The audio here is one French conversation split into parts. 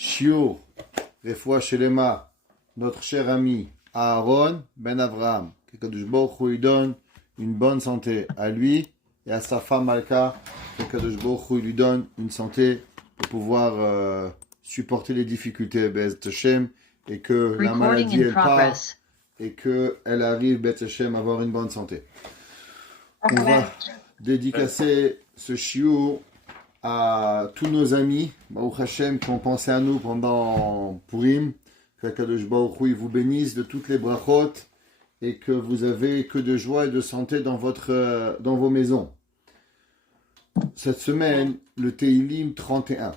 Shiur, Refoua Shelema, notre cher ami Aaron Ben Avraham, que Kadosh Baruch Hu lui donne une bonne santé à lui et à sa femme Malka, que Kadosh Baruch Hu lui donne une santé pour pouvoir supporter les difficultés Be'ez Hashem, et que la maladie elle part et qu'elle arrive Be'ez Hashem à avoir une bonne santé. On va dédicacer ce shiur à tous nos amis, Baruch Hashem, qui ont pensé à nous pendant Purim, que Kadosh Baruch Hu vous bénisse de toutes les brachot et que vous avez que de joie et de santé dans vos maisons. Cette semaine, le Tehillim 31.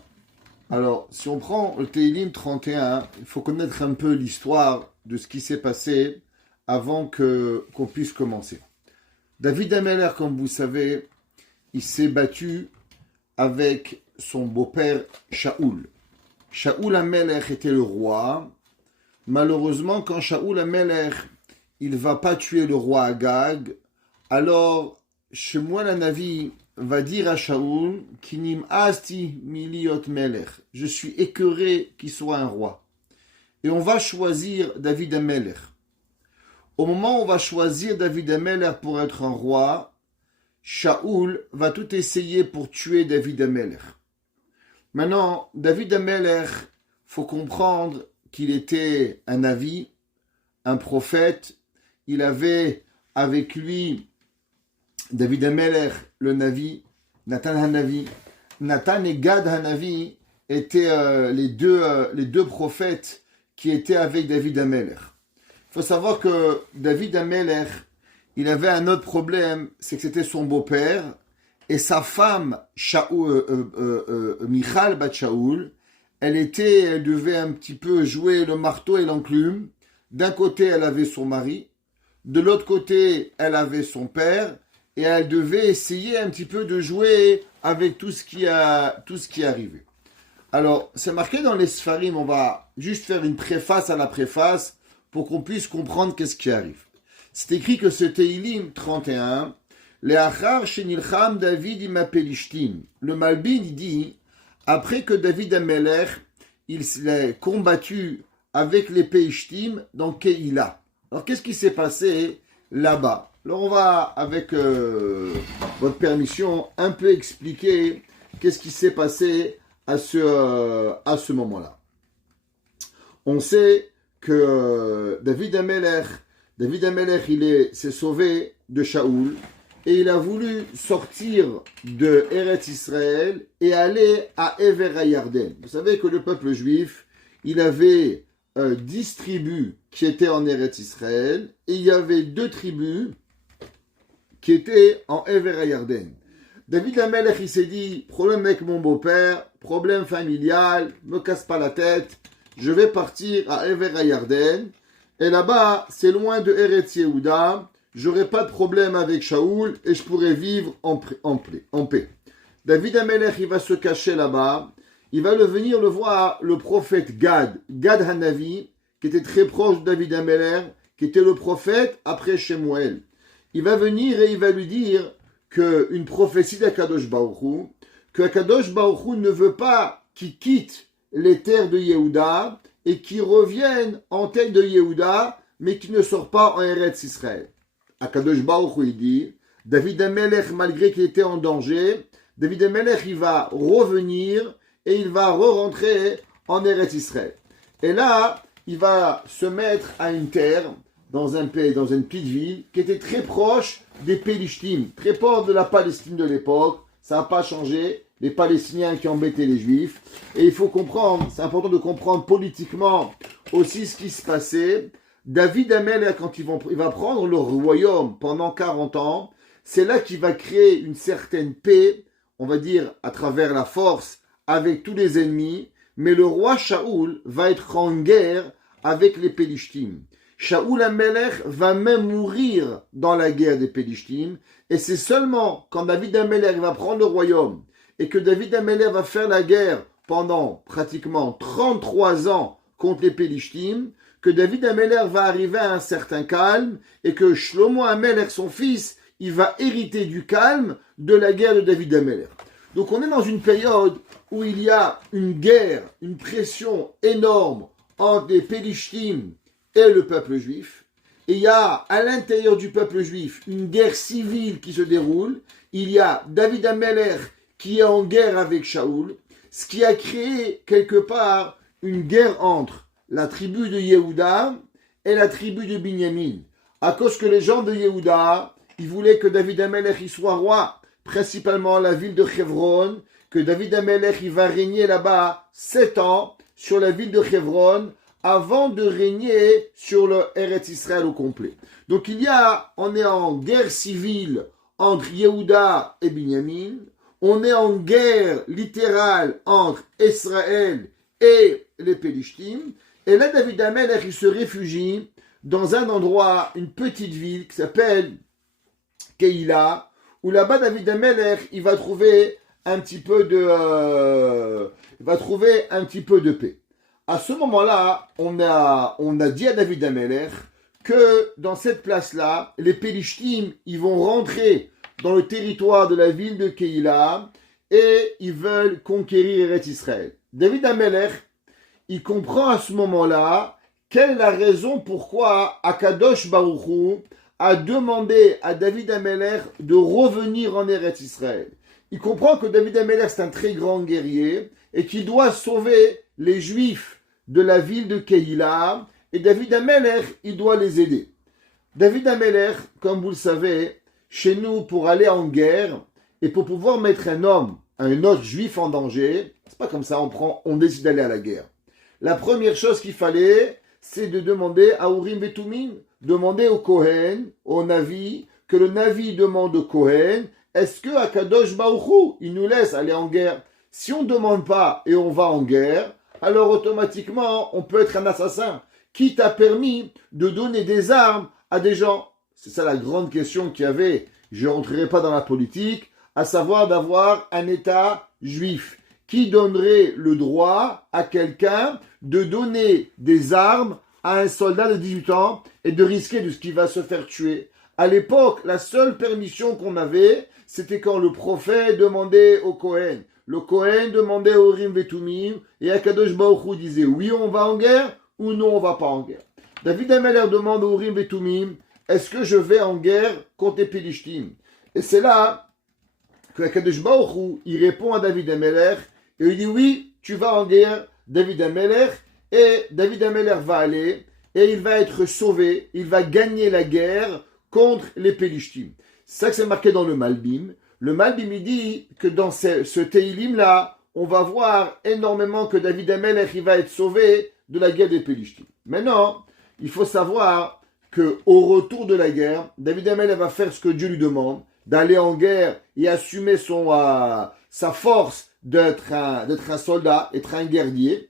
Alors, si on prend le Tehillim 31, il faut connaître un peu l'histoire de ce qui s'est passé avant qu'on puisse commencer. David Ameler, comme vous savez, il s'est battu avec son beau-père Shaoul. Shaoul Amelech était le roi. Malheureusement, quand Shaoul Amelech, il va pas tuer le roi Agag, alors Shemuel Hanavi va dire à Shaoul, Kinim asti miliot melech, je suis écœuré qu'il soit un roi. Et on va choisir David Amelech. Au moment où on va choisir David Amelech pour être un roi, Shaoul va tout essayer pour tuer David Amelech. Maintenant, David Amelech, faut comprendre qu'il était un navi, un prophète. Il avait avec lui David Amelech, le navi, Nathan Hanavi. Nathan et Gad Hanavi étaient les deux prophètes qui étaient avec David Amelech. Il faut savoir que David Amelech, il avait un autre problème, c'est que c'était son beau-père et sa femme, Michal bat Shaoul, elle devait un petit peu jouer le marteau et l'enclume. D'un côté, elle avait son mari, de l'autre côté, elle avait son père, et elle devait essayer un petit peu de jouer avec tout ce qui arrivait. Alors, c'est marqué dans les Sfarim, on va juste faire une préface à la préface pour qu'on puisse comprendre qu'est-ce qui arrive. C'est écrit que ce Tehillim 31, Leachar shenilcham David ima Pelishtim. Le Malbim dit, après que David Amelech, il s'est combattu avec les Pelishtim dans Keïla. Alors qu'est-ce qui s'est passé là-bas? Alors on va, avec votre permission, un peu expliquer qu'est-ce qui s'est passé à ce moment-là. On sait que David Amelech, s'est sauvé de Shaoul et il a voulu sortir de Eretz Israël et aller à Ever HaYarden. Vous savez que le peuple juif, il avait 10 tribus qui étaient en Eretz Israël et il y avait 2 tribus qui étaient en Ever HaYarden. David Amelech, il s'est dit, problème avec mon beau-père, problème familial, me casse pas la tête, je vais partir à Ever HaYarden. Et là-bas, c'est loin de Eretz Yehuda, j'aurai pas de problème avec Shaoul et je pourrai vivre en paix. David Amelech, il va se cacher là-bas, il va venir le voir, le prophète Gad Hanavi, qui était très proche de David Amelech, qui était le prophète après Shemuel. Il va venir et il va lui dire qu'une prophétie d'Akadosh Baruch Hu, que Akadosh Baruch Hu ne veut pas qu'il quitte les terres de Yehuda, et qui reviennent en tête de Yehuda, mais qui ne sort pas en Eretz Israël. Akadosh Baruch Hu, il dit, David Amelech, malgré qu'il était en danger, David Amelech, il va revenir et il va re-rentrer en Eretz Israël. Et là, il va se mettre à une terre, dans une petite ville, qui était très proche des Pelishtim, très proche de la Palestine de l'époque. Ça n'a pas changé. Les Palestiniens qui embêtaient les Juifs. Et il faut comprendre, c'est important de comprendre politiquement aussi ce qui se passait. David Amelech, quand il va prendre le royaume pendant 40 ans, c'est là qu'il va créer une certaine paix, on va dire à travers la force, avec tous les ennemis. Mais le roi Shaoul va être en guerre avec les Pelishtim. Shaoul Amelech va même mourir dans la guerre des Pelishtim. Et c'est seulement quand David Amelech va prendre le royaume et que David Amelech va faire la guerre pendant pratiquement 33 ans contre les Pelishtim, que David Amelech va arriver à un certain calme et que Shlomo Amelech, son fils, il va hériter du calme de la guerre de David Amelech. Donc on est dans une période où il y a une guerre, une pression énorme entre les Pélishtim et le peuple juif. Et il y a à l'intérieur du peuple juif une guerre civile qui se déroule. Il y a David Amelech qui est en guerre avec Shaoul, ce qui a créé quelque part une guerre entre la tribu de Yehuda et la tribu de Binyamin. À cause que les gens de Yehuda, ils voulaient que David Amelech il soit roi, principalement la ville de Hebron, que David Amelech il va régner là-bas 7 ans sur la ville de Hebron avant de régner sur le Eretz Israël au complet. Donc on est en guerre civile entre Yehuda et Binyamin, on est en guerre littérale entre Israël et les Pélishtim, et là David Amelech il se réfugie dans un endroit, une petite ville qui s'appelle Keïla, où là-bas David Amelech il va trouver un petit peu de paix. À ce moment-là, on a dit à David Amelech que dans cette place-là, les Pélishtim ils vont rentrer dans le territoire de la ville de Keïla et ils veulent conquérir Eretz Israël. David Amelech il comprend à ce moment-là quelle est la raison pourquoi Akadosh Baruch Hu a demandé à David Amelech de revenir en Eretz Israël. Il comprend que David Amelech c'est un très grand guerrier et qu'il doit sauver les Juifs de la ville de Keïla et David Amelech il doit les aider. David Amelech, comme vous le savez, chez nous pour aller en guerre et pour pouvoir mettre un autre Juif en danger, c'est pas comme ça on décide d'aller à la guerre. La première chose qu'il fallait, c'est de demander à Urim et Tumim, demander au Kohen, au Navi, que le Navi demande au Kohen, est-ce que Akadosh Baruch Hu, il nous laisse aller en guerre? Si on ne demande pas et on va en guerre, alors automatiquement, on peut être un assassin. Qui t'a permis de donner des armes à des gens? C'est ça la grande question qu'il y avait. Je ne rentrerai pas dans la politique, à savoir d'avoir un État juif. Qui donnerait le droit à quelqu'un de donner des armes à un soldat de 18 ans et de risquer de ce qu'il va se faire tuer? À l'époque, la seule permission qu'on avait, c'était quand le prophète demandait au Kohen. Le Kohen demandait au Urim et Tumim et Akadosh Baruch Hu disait oui on va en guerre ou non on va pas en guerre. David Amelech demande au Urim et Tumim, est-ce que je vais en guerre contre les Pélishtim? Et c'est là que Akadosh Baruch Hu, il répond à David Amelech et il dit oui, tu vas en guerre, David Amelech, et David Amelech va aller et il va être sauvé, il va gagner la guerre contre les Pélishtim. C'est ça que c'est marqué dans le Malbim. Le Malbim il dit que dans ce Teilim-là, on va voir énormément que David Amelech il va être sauvé de la guerre des Pélishtim. Maintenant, il faut savoir qu'au retour de la guerre, David Amelech va faire ce que Dieu lui demande, d'aller en guerre et assumer sa force d'être un soldat, être un guerrier.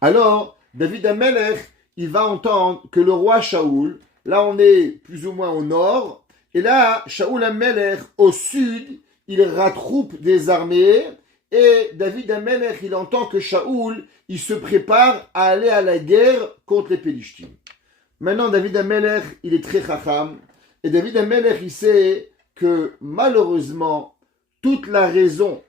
Alors, David Amelech, il va entendre que le roi Shaoul, là on est plus ou moins au nord, et là, Shaoul Amelech, au sud, il rattroupe des armées, et David Amelech, il entend que Shaoul, il se prépare à aller à la guerre contre les Pélishtim. Maintenant, David Amelech, il est très chacham, et David Amelech, il sait que malheureusement, toute la raison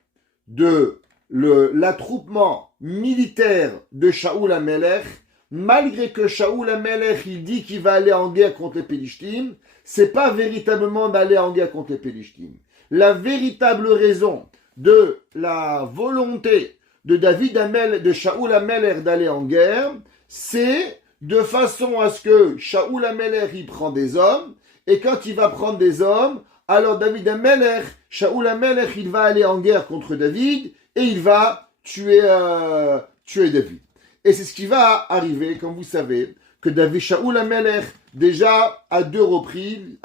de l'attroupement militaire de Shaoul Amelech, malgré que Shaoul Amelech il dit qu'il va aller en guerre contre les Pélishtim, c'est pas véritablement d'aller en guerre contre les Pélishtim. La véritable raison de la volonté de Shaoul Amelech d'aller en guerre, c'est de façon à ce que Shaoul Amelech il prend des hommes, et quand il va prendre des hommes, alors David Amelech, Shaoul Amelech, il va aller en guerre contre David et il va tuer David. Et c'est ce qui va arriver, comme vous savez, que Shaoul Amelech, déjà à deux reprises,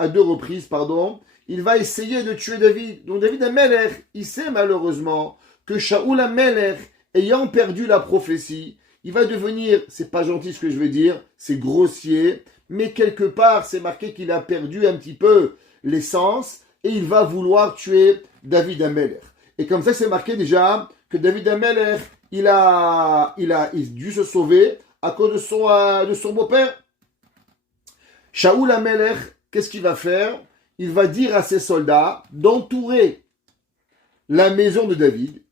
il va essayer de tuer David. Donc David Amelech, il sait malheureusement que Shaoul Amelech, ayant perdu la prophétie, il va devenir, c'est pas gentil ce que je veux dire, c'est grossier, mais quelque part c'est marqué qu'il a perdu un petit peu l'essence, et il va vouloir tuer David Amelech. Et comme ça, c'est marqué déjà que David Amelech, il a dû se sauver à cause de son beau-père. Shaoul Amelech, qu'est-ce qu'il va faire? Il va dire à ses soldats d'entourer la maison de David.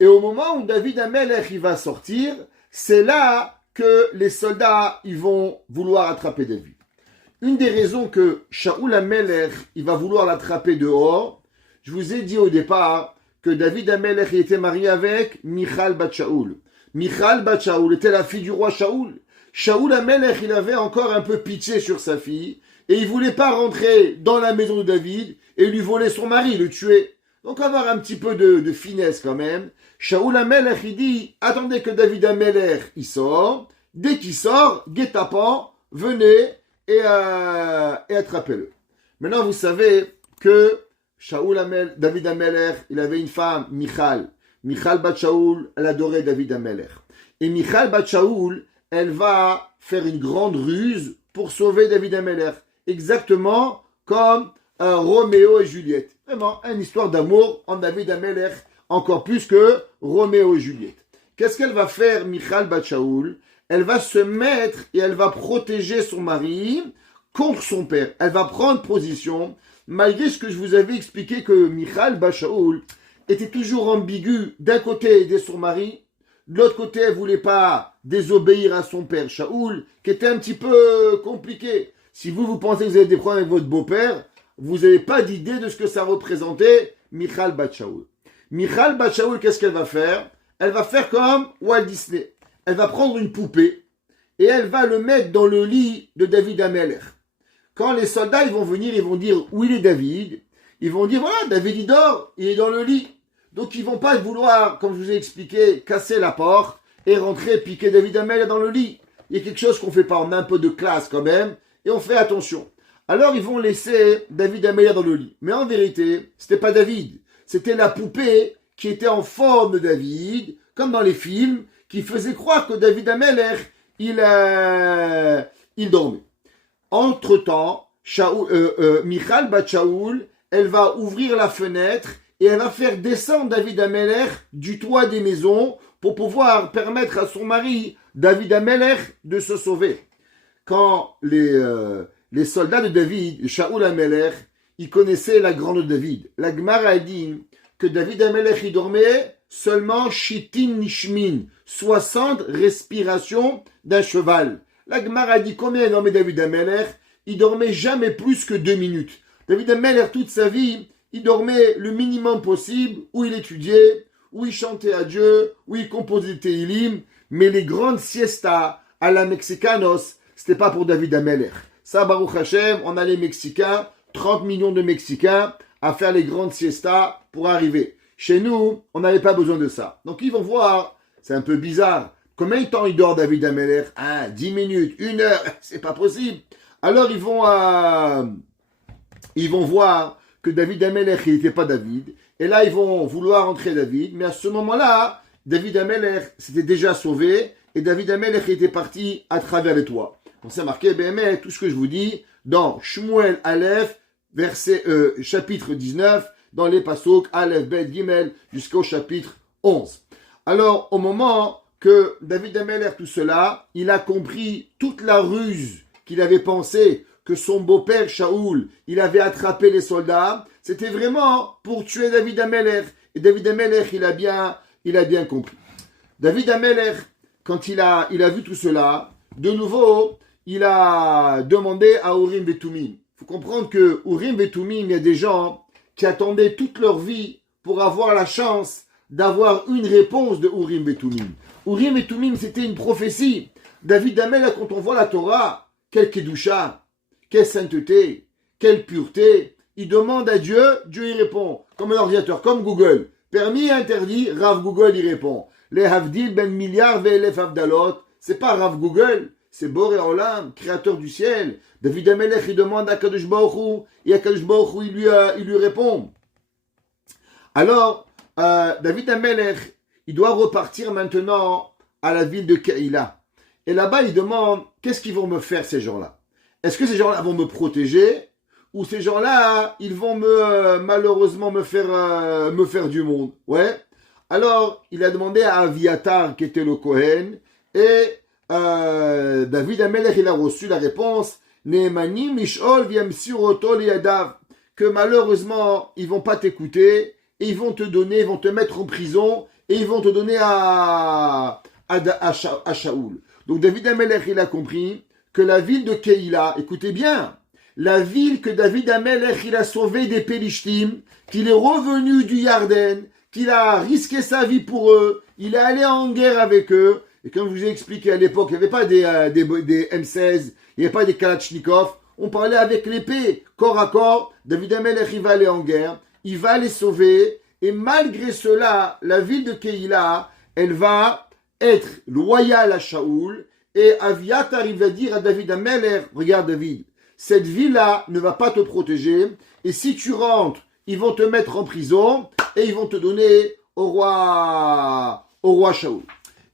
Et au moment où David Amelech il va sortir, c'est là que les soldats ils vont vouloir attraper David. Une des raisons que Shaoul Amelech il va vouloir l'attraper dehors, je vous ai dit au départ que David Amelech était marié avec Michal bat Shaoul. Michal bat Shaoul était la fille du roi Shaoul. Shaoul Amelech il avait encore un peu pitié sur sa fille et il voulait pas rentrer dans la maison de David et lui voler son mari, le tuer. Donc avoir un petit peu de finesse quand même. Shaoul Amelech il dit attendez que David Amelech il sort. Dès qu'il sort, guet-apens, venez et attrapez-le. Maintenant vous savez que David Amelech, il avait une femme, Michal. Michal bat Shaoul, elle adorait David Amelech. Et Michal bat Shaoul, elle va faire une grande ruse pour sauver David Amelech. Exactement comme Roméo et Juliette. Vraiment, une histoire d'amour en David Amelech, encore plus que Roméo et Juliette. Qu'est-ce qu'elle va faire, Michal bat Shaoul? Elle va se mettre et elle va protéger son mari contre son père. Elle va prendre position, malgré ce que je vous avais expliqué que Michal bat Shaoul était toujours ambiguë. D'un côté, aider son mari, de l'autre côté, elle voulait pas désobéir à son père Shaoul, qui était un petit peu compliqué. Si vous pensez que vous avez des problèmes avec votre beau-père, vous n'avez pas d'idée de ce que ça représentait Michal bat Shaoul. Michal bat Shaoul, qu'est-ce qu'elle va faire? Elle va faire comme Walt Disney. Elle va prendre une poupée et elle va le mettre dans le lit de David Amelech. Quand les soldats ils vont venir, ils vont dire où il est David. Ils vont dire voilà, David il dort, il est dans le lit. Donc ils vont pas vouloir, comme je vous ai expliqué, casser la porte et rentrer piquer David Amelech dans le lit. Il y a quelque chose qu'on fait pas, on a un peu de classe quand même et on fait attention. Alors ils vont laisser David Amelech dans le lit. Mais en vérité, c'était pas David, c'était la poupée qui était en forme de David, comme dans les films, qui faisait croire que David Amelech il dormait. Entre-temps, Michal bat Shaoul, elle va ouvrir la fenêtre et elle va faire descendre David Amelech du toit des maisons pour pouvoir permettre à son mari, David Amelech, de se sauver. Quand les soldats de David, Shaoul Amelech, ils connaissaient la grande David. La Gemara a dit que David Amelech, il dormait seulement Shitin Nishmin, 60 respirations d'un cheval. La Gemara a dit combien dormait David Amelech? Il dormait jamais plus que 2 minutes. David Amelech, toute sa vie, il dormait le minimum possible, où il étudiait, où il chantait à Dieu, où il composait des Tehillim, mais les grandes siestas à la Mexicanos, c'était pas pour David Amelech. Ça, Baruch Hashem, on a les Mexicains, 30 millions de Mexicains, à faire les grandes siestas pour arriver. Chez nous, on n'avait pas besoin de ça. Donc ils vont voir, c'est un peu bizarre. Combien de temps il dort David Amelech? 10 minutes, 1 heure, c'est pas possible. Alors ils vont voir que David Amelech, il n'était pas David. Et là, ils vont vouloir entrer David. Mais à ce moment-là, David Amelech s'était déjà sauvé. Et David Amelech était parti à travers les toits. On s'est marqué, tout ce que je vous dis, dans Shmuel Aleph, chapitre 19, dans les passoks Aleph, Bet, Gimel, jusqu'au chapitre 11. Alors, au moment que David Amelech, tout cela, il a compris toute la ruse qu'il avait pensé que son beau-père Shaoul, il avait attrapé les soldats, c'était vraiment pour tuer David Amelech. Et David Amelech, il a bien compris. David Amelech, quand il a vu tout cela, de nouveau, il a demandé à Urim et Tumim. Il faut comprendre que Urim et Tumim, il y a des gens qui attendaient toute leur vie pour avoir la chance d'avoir une réponse de Urim et Tumim. Urim et Tumim, c'était une prophétie. David Amelech, quand on voit la Torah, quelle kedusha, quelle sainteté, quelle pureté. Il demande à Dieu, Dieu y répond. Comme un ordinateur, comme Google. Permis et interdit, Rav Google y répond. Les Havdil ben milliard ve'elef Havdalot, c'est pas Rav Google, c'est Boré Olam, créateur du ciel. David Amelech, il demande à Kadosh Baruch Hu, et à Kadosh Baruch Hu, il lui répond. Alors, David Amelech, il doit repartir maintenant à la ville de Keïla. Et là-bas, il demande, qu'est-ce qu'ils vont me faire ces gens-là? Est-ce que ces gens-là vont me protéger? Ou ces gens-là, ils vont malheureusement me faire du monde? Ouais. Alors, il a demandé à Aviatar, qui était le Kohen, et David Amelech, il a reçu la réponse, Nehemanim Mishol Viamsir Oto Liadav, que malheureusement, ils vont pas t'écouter, et ils vont te mettre en prison, et ils vont te donner à Shaoul. Donc David Amelech, il a compris que la ville de Keïla, écoutez bien, la ville que David Amelech, il a sauvé des Pélishtim, qu'il est revenu du Yarden, qu'il a risqué sa vie pour eux, il est allé en guerre avec eux, et comme je vous ai expliqué à l'époque, il n'y avait pas des M16, il n'y avait pas des Kalachnikov, on parlait avec l'épée, corps à corps. David Amelech, il va aller en guerre, il va les sauver, et malgré cela, la ville de Keïla, elle va être loyale à Shaoul, et Aviatar, il va dire à David Amelech, regarde David, cette ville-là ne va pas te protéger, et si tu rentres, ils vont te mettre en prison, et ils vont te donner au roi Shaoul.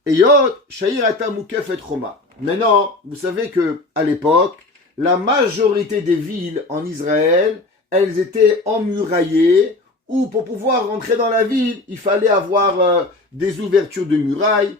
Et Yod, Shair Ata Mukef et Roma. Maintenant, vous savez que à l'époque, la majorité des villes en Israël, elles étaient emmuraillées, ou pour pouvoir rentrer dans la ville, il fallait avoir des ouvertures de murailles.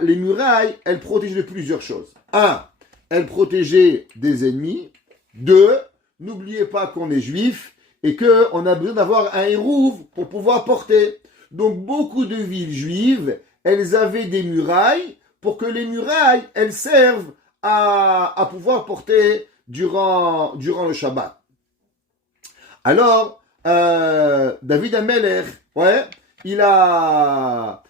Les murailles, elles protégeaient de plusieurs choses. 1. Elles protégeaient des ennemis. 2. N'oubliez pas qu'on est juif et qu'on a besoin d'avoir un hérouve pour pouvoir porter. Donc beaucoup de villes juives, elles avaient des murailles pour que les murailles, elles servent à pouvoir porter durant le Shabbat. Alors, David Amelech, il a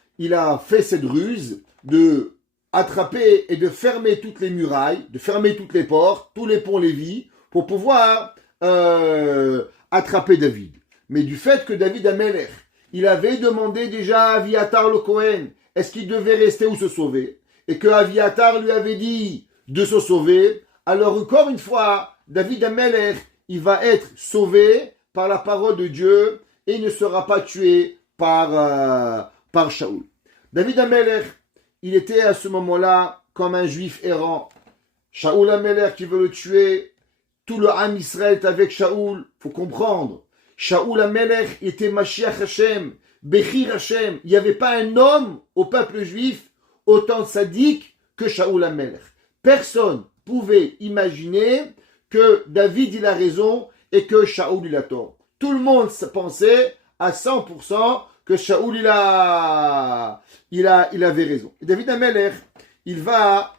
fait cette ruse de attraper et de fermer toutes les murailles, de fermer toutes les portes, tous les ponts-levis, pour pouvoir attraper David. Mais du fait que David Amelech, il avait demandé déjà à Aviatar le Kohen, est-ce qu'il devait rester ou se sauver, et que Aviatar lui avait dit de se sauver, alors encore une fois, David Amelech, il va être sauvé par la parole de Dieu et il ne sera pas tué par Shaoul. David Amelech, il était à ce moment-là comme un juif errant. Shaoul Amelech qui veut le tuer, tout le Ham Israël est avec Shaoul, faut comprendre. Shaoul Amelech était Mashiach Hashem, Bechir Hashem. Il n'y avait pas un homme au peuple juif autant sadique que Shaoul Amelech. Personne pouvait imaginer que David il a raison et que Shaoul il a tort. Tout le monde pensait à 100% que Shaoul il avait raison. Et David Amelech, il va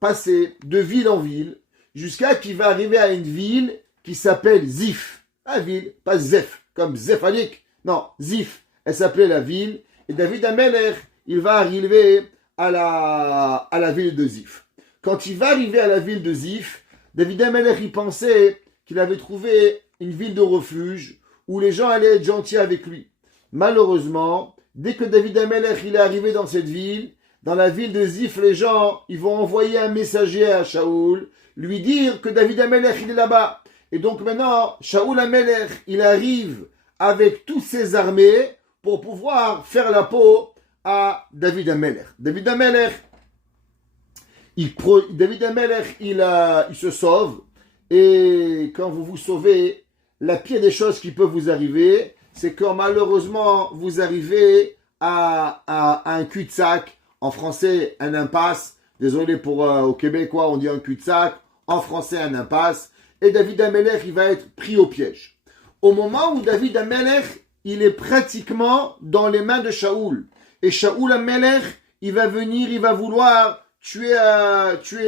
passer de ville en ville jusqu'à qu'il va arriver à une ville qui s'appelle Ziph. La ville, pas Zeph, comme Zéphanique. Non, Ziph. Elle s'appelait la ville. Et David Amelech, il va arriver à la ville de Ziph. Quand il va arriver à la ville de Ziph, David Amelech, il pensait qu'il avait trouvé une ville de refuge où les gens allaient être gentils avec lui. Malheureusement, dès que David Amelech il est arrivé dans cette ville, dans la ville de Ziph, les gens ils vont envoyer un messager à Shaoul, lui dire que David Amelech il est là-bas. Et donc maintenant, Shaoul Amelech il arrive avec toutes ses armées pour pouvoir faire la peau à David Amelech. David Amelech, il se sauve. Et quand vous vous sauvez, la pire des choses qui peuvent vous arriver, c'est quand malheureusement vous arrivez à un cul-de-sac. En français, un impasse. Désolé pour au Québécois, on dit un cul-de-sac. En français, un impasse. Et David Amelech, il va être pris au piège. Au moment où David Amelech, il est pratiquement dans les mains de Shaoul. Et Shaoul Amelech, il va venir, il va vouloir tuer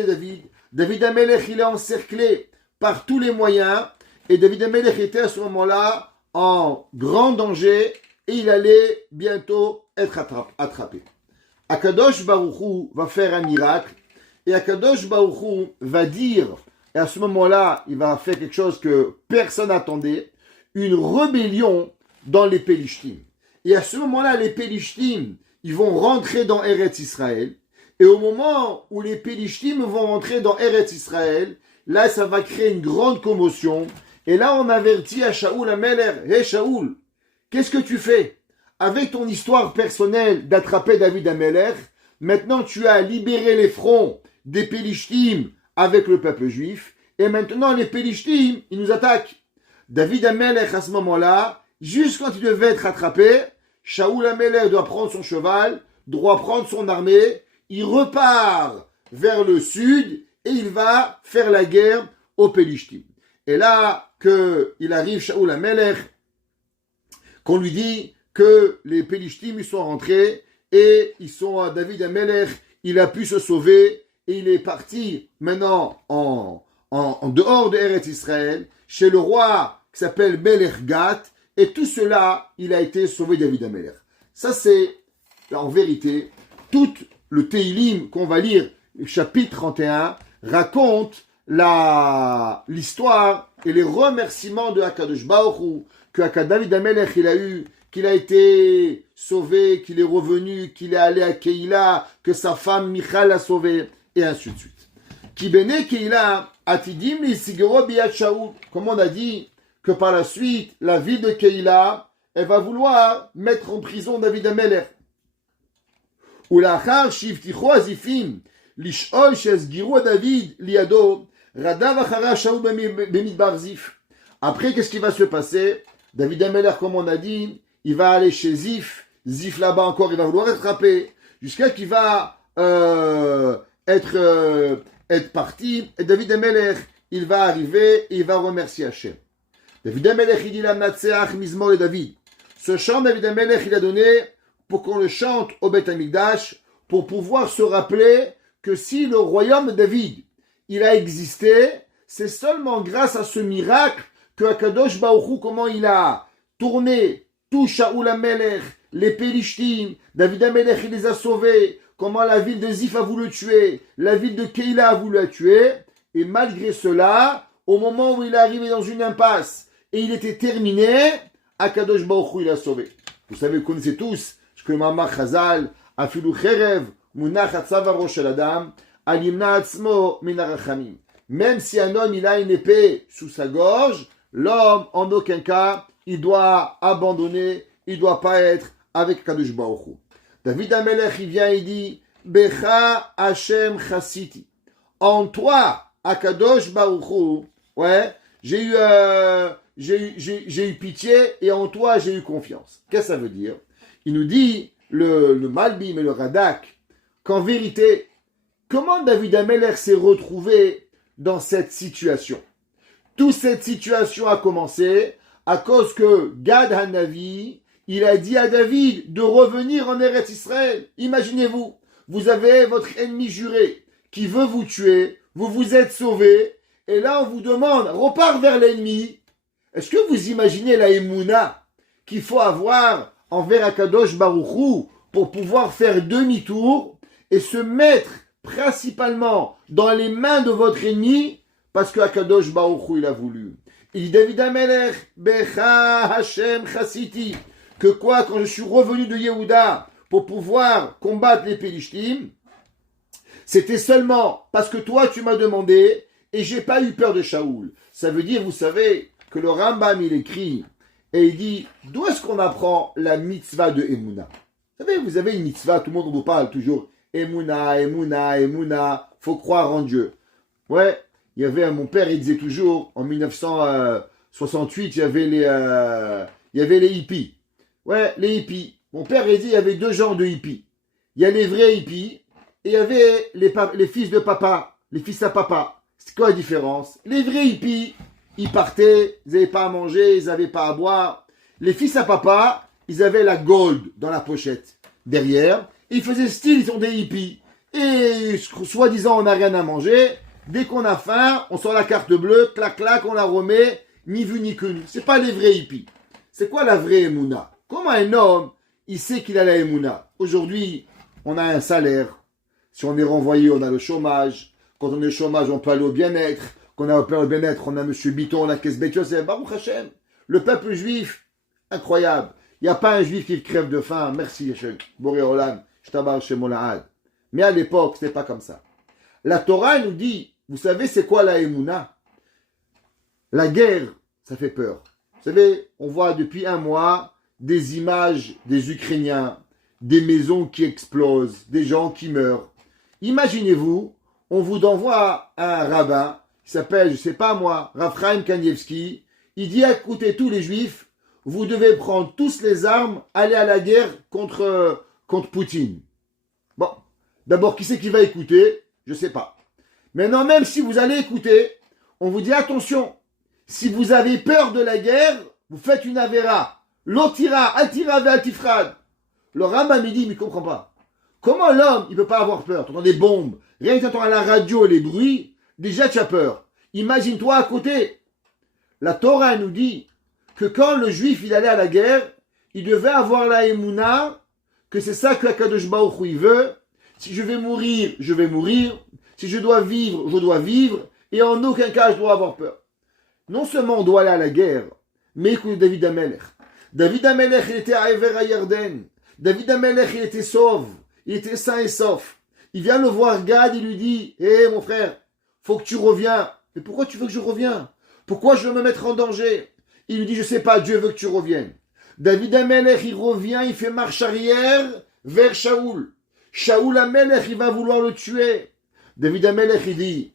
David. David Amelech, il est encerclé par tous les moyens. Et David Amelech était à ce moment-là en grand danger et il allait bientôt être attrapé. Akadosh Baruch Hu va faire un miracle et Akadosh Baruch Hu va dire, et à ce moment-là, il va faire quelque chose que personne n'attendait, une rébellion dans les Pélishtim. Et à ce moment-là, les Pélishtim, ils vont rentrer dans Eretz Israël. Et au moment où les Pélishtim vont rentrer dans Eretz Israël, là, ça va créer une grande commotion. Et là, on avertit à Shaoul Amelech, hé Shaoul, qu'est-ce que tu fais? Avec ton histoire personnelle d'attraper David Amelech, maintenant tu as libéré les fronts des Pélishtim avec le peuple juif. Et maintenant, les Pélishtim, ils nous attaquent. David Amelech, à ce moment-là, juste quand il devait être attrapé, Shaoul Amelech doit prendre son cheval, doit prendre son armée, il repart vers le sud et il va faire la guerre aux Pélishtim. Et là, qu'il arrive Shaoul Amelech, qu'on lui dit que les Pélishtim ils sont rentrés et ils sont à David Amelech, il a pu se sauver et il est parti maintenant en dehors de Eretz Israël, chez le roi qui s'appelle Melech Gat, et tout cela, il a été sauvé David Amelech. Ça c'est, en vérité, tout le Teilim qu'on va lire, le chapitre 31, raconte l'histoire et les remerciements de Hakadosh Baruch Hu, que David Amelech il a eu, qu'il a été sauvé, qu'il est revenu, qu'il est allé à Keïla, que sa femme Michal l'a sauvé, et ainsi de suite. Ki bene Keïla, atidim li sigero biyad Shaoul. Comme on a dit, que par la suite, la ville de Keïla, elle va vouloir mettre en prison David Amelech. ולאחר שהבטיחו הזיפים לשאול שיסגירו דוד לידו, רדף אחרי שאול במדבר זיף. Après, qu'est-ce qui va se passer? David Amelech, comme on a dit, il va aller chez Zif. Zif là-bas encore, il va vouloir être frappé. Jusqu'à qu'il va être parti. Et David Amelech, il va arriver et il va remercier Hachem. David Amelech, il dit la Mnatseach Mizmor et David. Ce chant, David Amelech, il a donné pour qu'on le chante au Beth Amikdash, pour pouvoir se rappeler que si le royaume de David, il a existé, c'est seulement grâce à ce miracle que Akadosh Baruch Hu, comment il a tourné tout Shaoul Amelech, les Pélishtim, David Amelech, il les a sauvés, comment la ville de Zif a voulu le tuer, la ville de Keïla a voulu la tuer, et malgré cela, au moment où il est arrivé dans une impasse, et il était terminé, Akadosh Baruch Hu, il a sauvé. Vous savez, vous connaissez tous, que Mamar Chazal, Afilu Cherev, Munach Hatzavarosh Shel Adam, Alimna Atzmo Min Harachamim. Même si un homme il a une épée sous sa gorge, l'homme en aucun cas il doit abandonner, il doit pas être avec Kadosh Baruch Hu. David Amelech il vient et dit Becha Hashem Chasiti. En toi, Akadosh Baruch Hu, ouais, j'ai eu pitié et en toi j'ai eu confiance. Qu'est-ce que ça veut dire? Il nous dit, le Malbim et le Radak, qu'en vérité, comment David Amelech s'est retrouvé dans cette situation? Toute cette situation a commencé à cause que Gad Hanavi, il a dit à David de revenir en Eretz Israël. Imaginez-vous, vous avez votre ennemi juré qui veut vous tuer, vous vous êtes sauvé, et là on vous demande, repars vers l'ennemi. Est-ce que vous imaginez la émouna qu'il faut avoir envers Akadosh Baruch Hu pour pouvoir faire demi-tour et se mettre principalement dans les mains de votre ennemi parce que Akadosh Baruch Hu il a voulu. Il dit David Amelech, Becha Hashem Chasiti, que quoi, quand je suis revenu de Yehuda pour pouvoir combattre les Pélishtim, c'était seulement parce que toi tu m'as demandé et j'ai pas eu peur de Shaoul. Ça veut dire, vous savez, que le Rambam il écrit et il dit, d'où est-ce qu'on apprend la mitzvah de Emouna? Vous savez, vous avez une mitzvah, tout le monde vous parle toujours, Emouna, Emouna, Emouna, faut croire en Dieu. Ouais, il y avait, mon père, il disait toujours, en 1968, il y avait les hippies. Ouais, les hippies. Mon père, il dit, il y avait deux genres de hippies. Il y a les vrais hippies, et il y avait les fils de papa, les fils à papa. C'est quoi la différence? Les vrais hippies, ils partaient, ils n'avaient pas à manger, ils n'avaient pas à boire. Les fils à papa, ils avaient la gold dans la pochette derrière. Et ils faisaient style, ils sont des hippies. Et soi-disant, on n'a rien à manger. Dès qu'on a faim, on sort la carte bleue, clac, clac, on la remet, ni vu ni connu. C'est pas les vrais hippies. C'est quoi la vraie Emouna? Comment un homme, il sait qu'il a la Emouna? Aujourd'hui, on a un salaire. Si on est renvoyé, on a le chômage. Quand on est au chômage, on peut aller au bien-être. Quand on a au bien-être, on a M. Biton, on a Kesbet Yosef, Baruch Hashem. Le peuple juif, incroyable. Il n'y a pas un juif qui crève de faim. Merci, Boré Olam, Shtabar Shemolahad. Mais à l'époque, ce n'était pas comme ça. La Torah nous dit, vous savez, c'est quoi la Emouna? La guerre, ça fait peur. Vous savez, on voit depuis un mois des images des Ukrainiens, des maisons qui explosent, des gens qui meurent. Imaginez-vous, on vous envoie un rabbin qui s'appelle, je ne sais pas moi, Rav Chaim Kanievski. Il dit, écoutez, tous les juifs, vous devez prendre tous les armes, aller à la guerre contre Poutine. Bon, d'abord, qui c'est qui va écouter? Je ne sais pas. Maintenant, même si vous allez écouter, on vous dit attention, Si vous avez peur de la guerre, vous faites une avéra. L'otira, altira ve altifrad. Le Rambam il dit, mais il ne comprend pas. Comment l'homme, il ne peut pas avoir peur? Tu entends des bombes, rien que tu entends à la radio les bruits, déjà tu as peur. Imagine-toi à côté. La Torah nous dit que quand le juif il allait à la guerre, il devait avoir la émouna, que c'est ça que Akadosh Baruch Hu il veut. Si je vais mourir, je vais mourir. Si je dois vivre, je dois vivre. Et en aucun cas, je dois avoir peur. Non seulement on doit aller à la guerre, mais écoute David Amelech. David Amelech, il était à Ever à Yarden. David Amelech, il était sauve. Il était sain et sauf. Il vient le voir Gad, il lui dit, hé mon frère, faut que tu reviens. Mais pourquoi tu veux que je revienne? Pourquoi je veux me mettre en danger? Il lui dit, je sais pas, Dieu veut que tu reviennes. David Amelech, il revient, il fait marche arrière vers Shaoul. Shaoul Amelech, il va vouloir le tuer. David Amelech, il dit,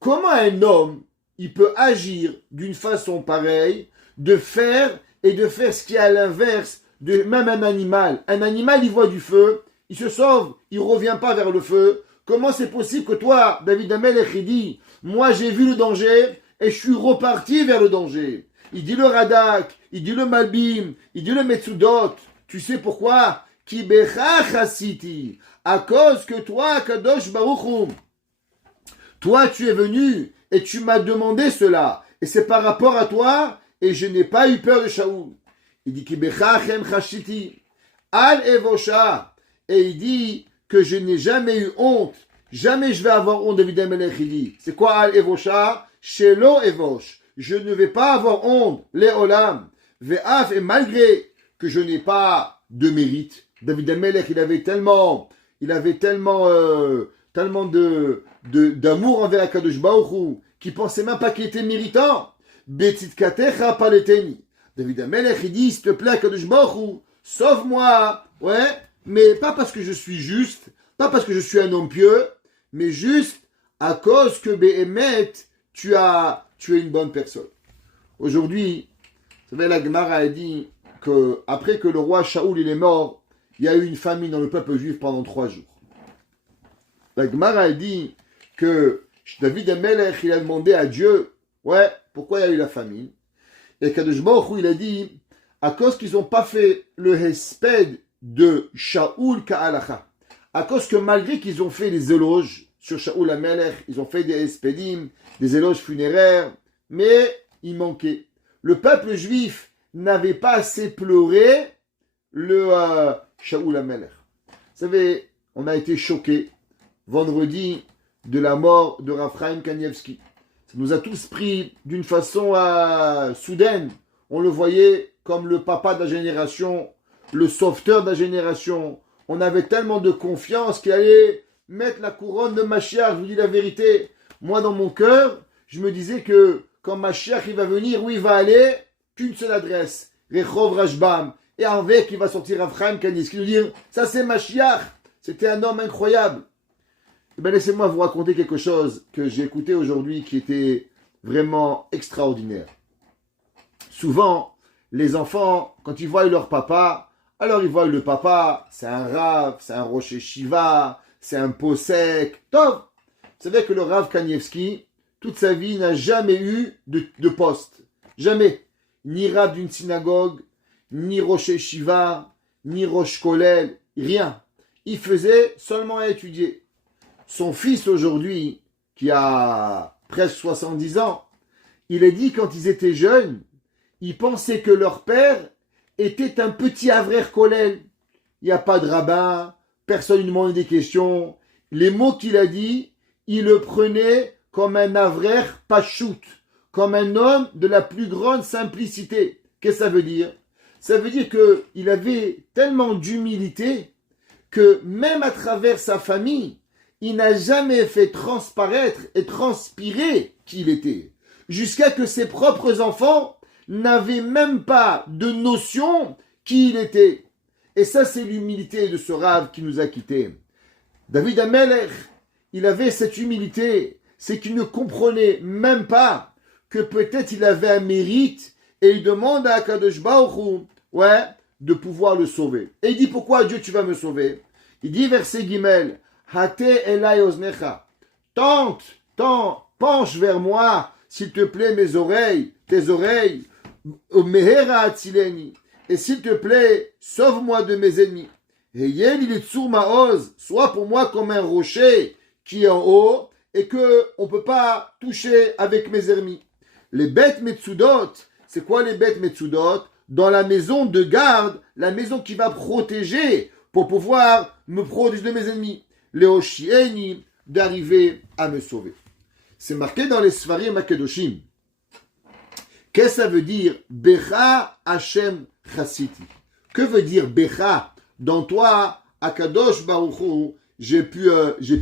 comment un homme, il peut agir d'une façon pareille, de faire ce qui est à l'inverse de même un animal. Un animal, il voit du feu, il se sauve, il ne revient pas vers le feu. Comment c'est possible que toi, David Amelech, il dit, moi j'ai vu le danger et je suis reparti vers le danger. Il dit le Radak, il dit le Malbim, il dit le Metsudot. Tu sais pourquoi? Ki bechach asiti, à cause que toi, Kadosh Baruch Hu, toi tu es venu et tu m'as demandé cela. Et c'est par rapport à toi et je n'ai pas eu peur de Shaoul. Il dit Ki bechachem chashiti, al evosha. Et il dit que je n'ai jamais eu honte. Jamais je vais avoir honte, David Amelech, il dit. C'est quoi al evosha? Shelo evosh. Je ne vais pas avoir honte, les olam. Ve'af, et malgré que je n'ai pas de mérite. David Amelech, il avait tellement d'amour envers Akadosh Baruch Hu, qu'il pensait même pas qu'il était méritant. Betzitkatecha paleteni. David Amelech, il dit, s'il te plaît, Akadosh Baruch Hu, sauve-moi. Ouais, mais pas parce que je suis juste, pas parce que je suis un homme pieux, mais juste à cause que Behemet, tu es une bonne personne. Aujourd'hui, vous savez, la Gemara a dit que après que le roi Shaoul il est mort, il y a eu une famine dans le peuple juif pendant 3 jours. La Gemara a dit que David Amelech, il a demandé à Dieu, ouais, pourquoi il y a eu la famine? Et Kadosh Baruch Hu, il a dit, à cause qu'ils n'ont pas fait le hesped de Shaoul Ka'alacha. À cause que malgré qu'ils ont fait les éloges sur Shaoul Amelech, ils ont fait des espedim, des éloges funéraires, mais il manquait. Le peuple juif n'avait pas assez pleuré le Shaoul Amelech. Vous savez, on a été choqués vendredi de la mort de Raphaël Kanievski. Ça nous a tous pris d'une façon soudaine. On le voyait comme le papa de la génération, le sauveteur de la génération. On avait tellement de confiance qu'il allait mettre la couronne de Mashiach. Je vous dis la vérité. Moi, dans mon cœur, je me disais que quand Mashiach il va venir, où il va aller, qu'une seule adresse, Rechov Rashbam. Et avec, il va sortir Raphaël Kanievski. Nous dire, ça c'est Mashiach. C'était un homme incroyable. Eh bien, laissez-moi vous raconter quelque chose que j'ai écouté aujourd'hui qui était vraiment extraordinaire. Souvent, les enfants, quand ils voient leur papa, alors ils voient le papa, c'est un Rav, c'est un Rocher Shiva, c'est un Posek. Top. Vous savez que le Rav Kanievski, toute sa vie, n'a jamais eu de poste. Jamais. Ni Rav d'une synagogue, ni Rocher Shiva, ni Roche Kolel, rien. Il faisait seulement à étudier. Son fils aujourd'hui, qui a presque 70 ans, il a dit quand ils étaient jeunes, ils pensaient que leur père était un petit Avrer Kolel. Il n'y a pas de rabbin, personne ne lui demandait des questions. Les mots qu'il a dit, il le prenait comme un Avrer Pachout, comme un homme de la plus grande simplicité. Qu'est-ce que ça veut dire? Ça veut dire qu'il avait tellement d'humilité que même à travers sa famille, il n'a jamais fait transparaître et transpirer qui il était. Jusqu'à que ses propres enfants n'avaient même pas de notion qui il était. Et ça, c'est l'humilité de ce Rav qui nous a quittés. David Amelech, il avait cette humilité, c'est qu'il ne comprenait même pas que peut-être il avait un mérite et il demande à Akadosh Baruch Hu, de pouvoir le sauver. Et il dit, pourquoi Dieu tu vas me sauver? Il dit, verset Gimel, Hate elai oznecha. Tente, penche vers moi, s'il te plaît, tes oreilles, Mehera Atzileni, et s'il te plaît, sauve-moi de mes ennemis. Sois pour moi comme un rocher qui est en haut et qu'on ne peut pas toucher avec mes ennemis. Les bêtes Metsudot, c'est quoi les bêtes Metsudot? Dans la maison de garde, la maison qui va protéger pour pouvoir me protéger de mes ennemis. Les Oshieni, d'arriver à me sauver. C'est marqué dans les Sfarim Akedoshim. Qu'est-ce que ça veut dire Becha Hashem Chassiti? Que veut dire Becha? Dans toi, Akadosh Baruch Hu, j'ai pu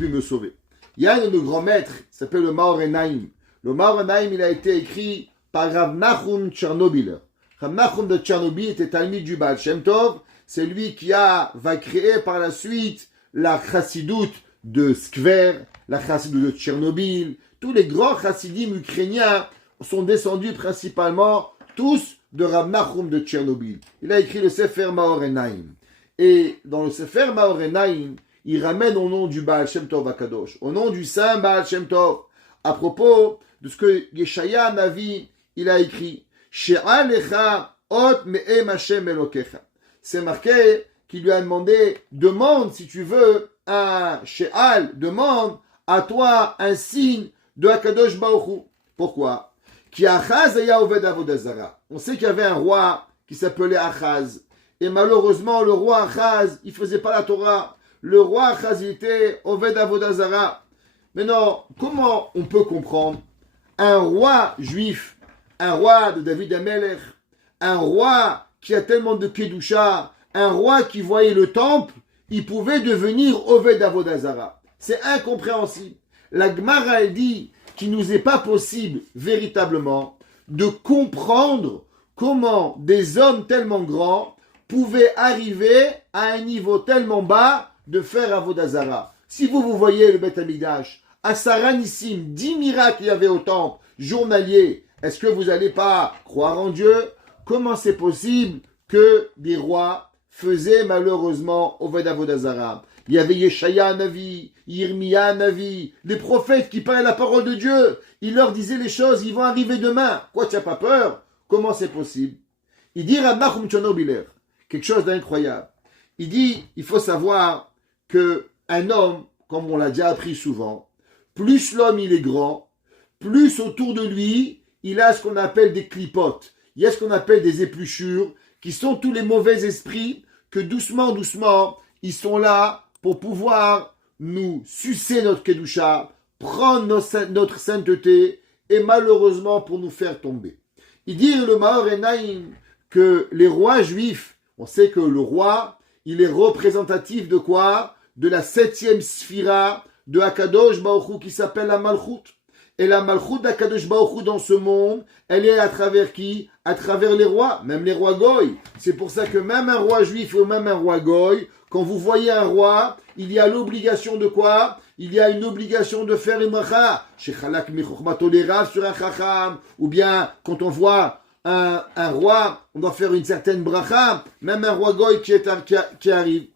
me sauver. Il y a un de nos grands maîtres, qui s'appelle le Maor Enaim. Le Maor Enaim, il a été écrit par Rav Nachum Tchernobyl. Rav Nachum de Tchernobyl était Talmid du Baal Shem Tov. C'est lui qui va créer par la suite la Chassidoute de Skver, la Chassidoute de Tchernobyl. Tous les grands chassidim ukrainiens sont descendus principalement tous de Rav Nachum de Tchernobyl. Il a écrit le Sefer Maor Enaim. Et dans le Sefer Maor Enaim, il ramène au nom du Baal Shem Tov Akadosh, au nom du Saint Baal Shem Tov, à propos de ce que Yeshaya Navi, il a écrit. She'alecha ot me'em Hashem Elokecha. C'est marqué qu'il lui a demandé, demande si tu veux un She'al, demande à toi un signe de Akadosh Baruch Hu. Pourquoi? Ki Achaz aya oved avodah zara. On sait qu'il y avait un roi qui s'appelait Achaz. Et malheureusement, le roi Achaz, il faisait pas la Torah. Le roi Achaz, il était oved avodah zara. Maintenant, comment on peut comprendre un roi juif, un roi de David Amelech, un roi qui a tellement de kedusha, un roi qui voyait le temple, il pouvait devenir oved avodah zara. C'est incompréhensible. La Gemara, elle dit qu'il nous est pas possible véritablement de comprendre comment des hommes tellement grands pouvaient arriver à un niveau tellement bas de faire avodah zara. Si vous voyez le Beth Amikdash, à Saranissim, 10 miracles qu'il y avait au temple, journaliers, est-ce que vous n'allez pas croire en Dieu? Comment c'est possible que des rois faisaient malheureusement oved avodah zara? Il y avait Yeshaya Navi, Yirmiya Navi, des prophètes qui parlaient la parole de Dieu. Il leur disait les choses, ils vont arriver demain. Quoi, tu n'as pas peur? Comment c'est possible? Il dit Rav Nachum Tchernobyl, quelque chose d'incroyable. Il dit, il faut savoir que un homme, comme on l'a déjà appris souvent, plus l'homme il est grand, plus autour de lui, il a ce qu'on appelle des clipotes. Il y a ce qu'on appelle des épluchures, qui sont tous les mauvais esprits, que doucement, ils sont là pour pouvoir nous sucer notre kedusha, prendre notre sainteté, et malheureusement pour nous faire tomber. Il dit le Maor Enaim que les rois juifs, on sait que le roi, il est représentatif de quoi? De la 7e sphira de Akadosh Baruch Hu qui s'appelle la Malchut. Et la Malchut d'Akadosh Baruch Hu dans ce monde, elle est à travers qui? À travers les rois, même les rois goy. C'est pour ça que même un roi juif ou même un roi goy, quand vous voyez un roi, il y a l'obligation de quoi? Il y a une obligation de faire une bracha. Shechalak michokhmato lerav sur un chacham. Ou bien, quand on voit un roi, on doit faire une certaine bracha. Même un roi goy qui arrive.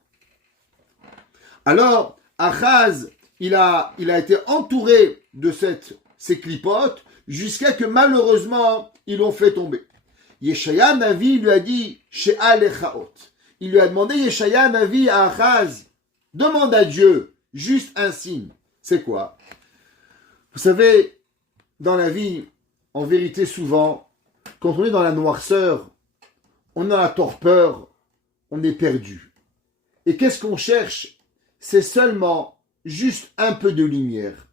Alors, Achaz, il a été entouré de ces clipotes jusqu'à que malheureusement, ils l'ont fait tomber. Yeshaya Navi lui a dit She'alechaot. Il lui a demandé, Yeshaya Navi à Achaz, demande à Dieu juste un signe. C'est quoi? Vous savez, dans la vie, en vérité, souvent, quand on est dans la noirceur, on a la torpeur, on est perdu. Et qu'est-ce qu'on cherche? C'est seulement juste un peu de lumière.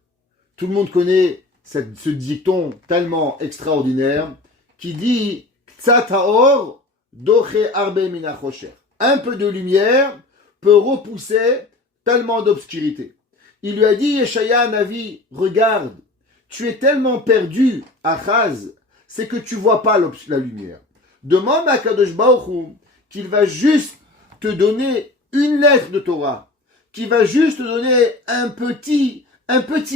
Tout le monde connaît ce dicton tellement extraordinaire qui dit Ktsat haor doche arbe min hachosher. Un peu de lumière peut repousser tellement d'obscurité. Il lui a dit, Yeshaya Navi, regarde, tu es tellement perdu, Achaz, c'est que tu vois pas la lumière. Demande à Kadosh Baruch Hu qu'il va juste te donner une lettre de Torah, qu'il va juste te donner un petit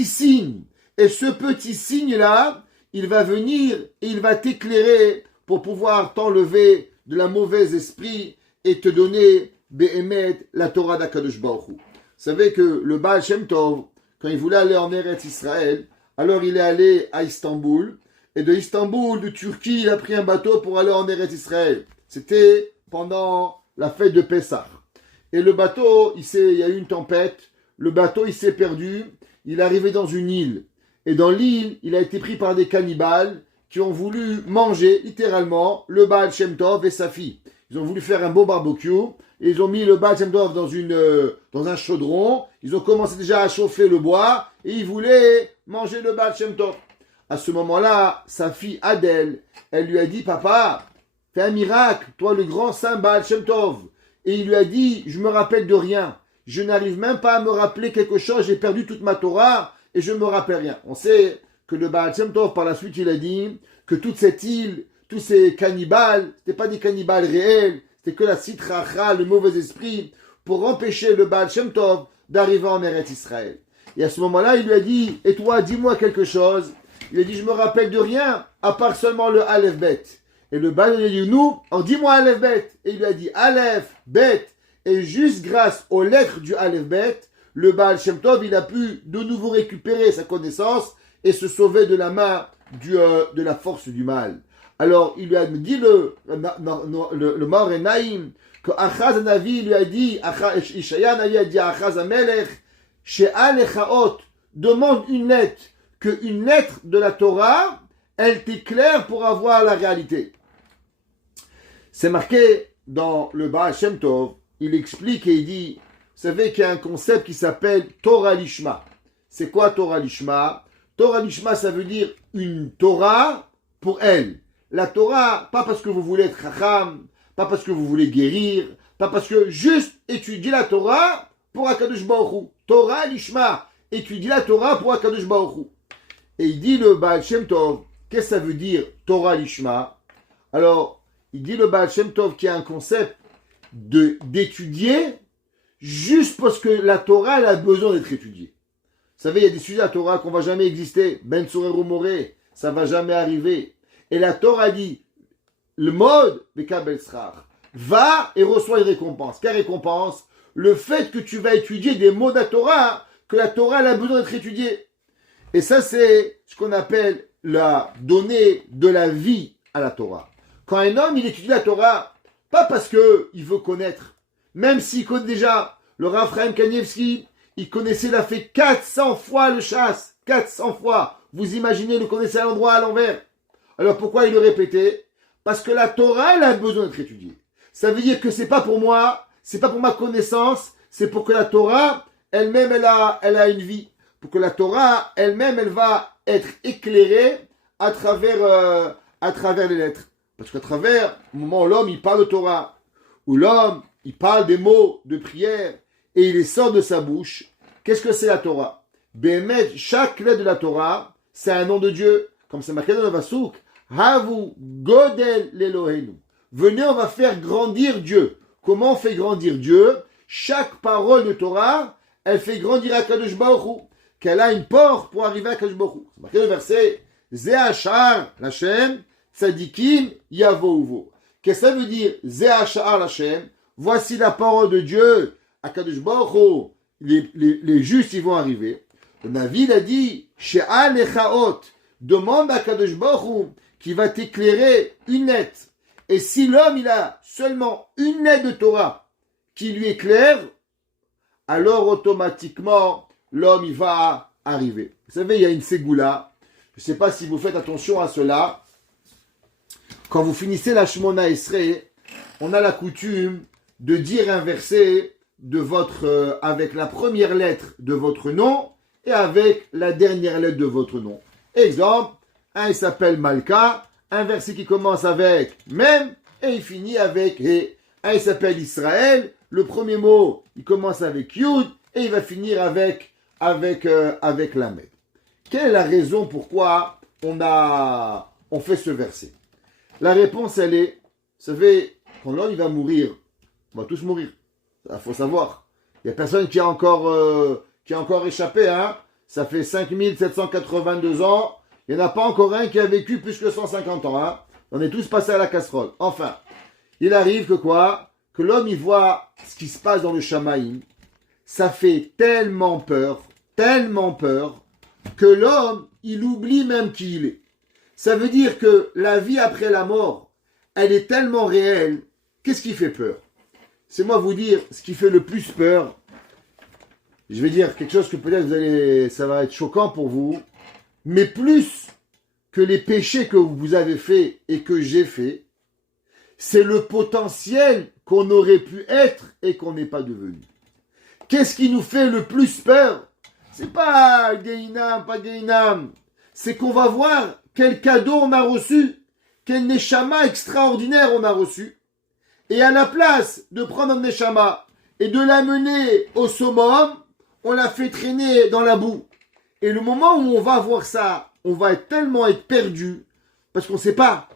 signe. Et ce petit signe-là, il va venir et il va t'éclairer pour pouvoir t'enlever de la mauvaise esprit et te donner Be'emet, la Torah d'Akadosh Baruch Hu. Vous savez que le Baal Shem Tov, quand il voulait aller en Eretz Israël, alors il est allé à Istanbul, Et de Istanbul, de Turquie, il a pris un bateau pour aller en Eretz Israël. C'était pendant la fête de Pessah. Et le bateau, il y a eu une tempête. Le bateau, il s'est perdu. Il est arrivé dans une île. Et dans l'île, il a été pris par des cannibales qui ont voulu manger, littéralement, le Baal Shem Tov et sa fille. Ils ont voulu faire un beau barbecue. Et ils ont mis le Baal Shem Tov dans un chaudron. Ils ont commencé déjà à chauffer le bois. Et ils voulaient manger le Baal Shem Tov. À ce moment-là, sa fille Adèle, elle lui a dit, papa, fais un miracle, toi le grand saint Baal Shem Tov. Et il lui a dit, je me rappelle de rien. Je n'arrive même pas à me rappeler quelque chose, j'ai perdu toute ma Torah et je ne me rappelle rien. On sait que le Baal Shem Tov, par la suite, il a dit que toute cette île, tous ces cannibales, c'était pas des cannibales réels, c'était que la sitracha, le mauvais esprit, pour empêcher le Baal Shem Tov d'arriver en Eretz Israël. Et à ce moment-là, il lui a dit, et toi, dis-moi quelque chose. Il a dit, je me rappelle de rien, à part seulement le Aleph Bet. Et le Baal lui a dit, nous, dis-moi Aleph Bet. Et il lui a dit, Aleph, Bet. Et juste grâce aux lettres du Aleph Bet, le Baal Shem Tov, il a pu de nouveau récupérer sa connaissance et se sauver de la main de la force du mal. Alors, il lui a dit le Maor Enaim, que Achaz Navi lui a dit, Ishaya Navi a dit à Achaz Amelech, She'alechaot, demande une lettre, qu'une lettre de la Torah, elle t'éclaire pour avoir la réalité. C'est marqué dans le Baal Shem Tov, il explique et il dit, vous savez qu'il y a un concept qui s'appelle Torah Lishma. C'est quoi Torah Lishma? Torah Lishma, ça veut dire une Torah pour elle. La Torah, pas parce que vous voulez être chacham, pas parce que vous voulez guérir, pas parce que juste étudier la Torah pour Akadosh Baruch Hu. Torah Lishma, étudier la Torah pour Akadosh Baruch Hu. Et il dit le Baal Shem Tov, qu'est-ce que ça veut dire Torah Lishma? Alors, il dit le Baal Shem Tov qu'il y a un concept d'étudier juste parce que la Torah elle a besoin d'être étudiée. Vous savez, il y a des sujets de la Torah qu'on ne va jamais exister. Ben Sorer ou Moré, ça ne va jamais arriver. Et la Torah dit, le mode de Kabel Srar, va et reçois une récompense. Quelle récompense? Le fait que tu vas étudier des mots de la Torah, que la Torah elle a besoin d'être étudiée. Et ça, c'est ce qu'on appelle la donnée de la vie à la Torah. Quand un homme, il étudie la Torah, pas parce qu'il veut connaître, même s'il connaît déjà le Rav Chaim Kanievski, il connaissait, il a fait 400 fois le chasse, 400 fois. Vous imaginez, il le connaissait à l'endroit, à l'envers. Alors pourquoi il le répétait? Parce que la Torah, elle a besoin d'être étudiée. Ça veut dire que c'est pas pour moi, c'est pas pour ma connaissance, c'est pour que la Torah, elle-même, elle a une vie. Pour que la Torah, elle-même, elle va être éclairée à travers les lettres. Parce qu'à travers, au moment où l'homme, il parle de Torah, où l'homme, il parle des mots de prière, et il les sort de sa bouche, qu'est-ce que c'est la Torah? Béhémet, chaque lettre de la Torah, c'est un nom de Dieu. Comme c'est marqué dans le Vasouk, Havu Godel l'Elohenu. Venez, on va faire grandir Dieu. Comment on fait grandir Dieu? Chaque parole de Torah, elle fait grandir Akadosh Baruch Hu. Qu'elle a une porte pour arriver à Akadosh Baruch Hu. C'est marqué dans le verset, Zeachar Lachem, Tzadikim Yavouvo. Qu'est-ce que ça veut dire? Zeachar Lachem. Voici la parole de Dieu. Akadosh Baruch Hu. Les justes, ils vont arriver. Le Navi a dit, She'al Echaot. Demande à Kadosh Baruch Hu qui va t'éclairer une lettre. Et si l'homme, il a seulement une lettre de Torah qui lui éclaire, alors automatiquement, l'homme, il va arriver. Vous savez, il y a une ségoula. Je ne sais pas si vous faites attention à cela. Quand vous finissez la Shemona Esrei, on a la coutume de dire un verset avec la première lettre de votre nom et avec la dernière lettre de votre nom. Exemple, un il s'appelle Malka, un verset qui commence avec Mem et il finit avec He. Un il s'appelle Israël, le premier mot il commence avec Yud et il va finir avec Lamed. Quelle est la raison pourquoi on fait ce verset? La réponse elle est, vous savez, quand l'homme il va mourir, on va tous mourir. Il faut savoir. Il n'y a personne qui a encore échappé, hein. Ça fait 5782 ans. Il n'y en a pas encore un qui a vécu plus que 150 ans. Hein. On est tous passés à la casserole. Enfin, il arrive que quoi? Que l'homme, il voit ce qui se passe dans le Shamaïm. Ça fait tellement peur, que l'homme, il oublie même qui il est. Ça veut dire que la vie après la mort, elle est tellement réelle. Qu'est-ce qui fait peur? C'est moi vous dire ce qui fait le plus peur. Je vais dire quelque chose que peut-être ça va être choquant pour vous, mais plus que les péchés que vous avez faits et que j'ai faits, c'est le potentiel qu'on aurait pu être et qu'on n'est pas devenu. Qu'est-ce qui nous fait le plus peur? C'est pas Gainam, pas Gainam. C'est qu'on va voir quel cadeau on a reçu, quel neshama extraordinaire on a reçu. Et à la place de prendre un neshama et de l'amener au summum, on l'a fait traîner dans la boue. Et le moment où on va voir ça, on va tellement être perdu, parce qu'on sait pas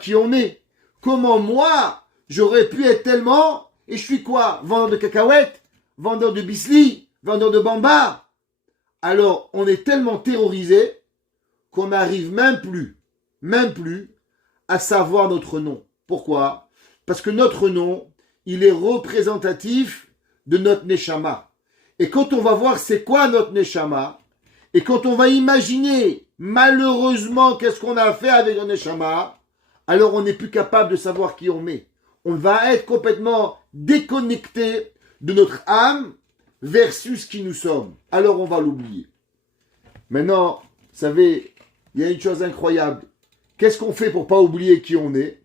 qui on est. Comment moi, j'aurais pu être tellement, et je suis quoi? Vendeur de cacahuètes? Vendeur de bisli? Vendeur de bamba? Alors, on est tellement terrorisé qu'on n'arrive même plus à savoir notre nom. Pourquoi? Parce que notre nom, il est représentatif de notre neshama. Et quand on va voir c'est quoi notre neshama, et quand on va imaginer malheureusement qu'est-ce qu'on a fait avec notre neshama, alors on n'est plus capable de savoir qui on est. On va être complètement déconnecté de notre âme versus qui nous sommes. Alors on va l'oublier. Maintenant, vous savez, il y a une chose incroyable. Qu'est-ce qu'on fait pour pas oublier qui on est?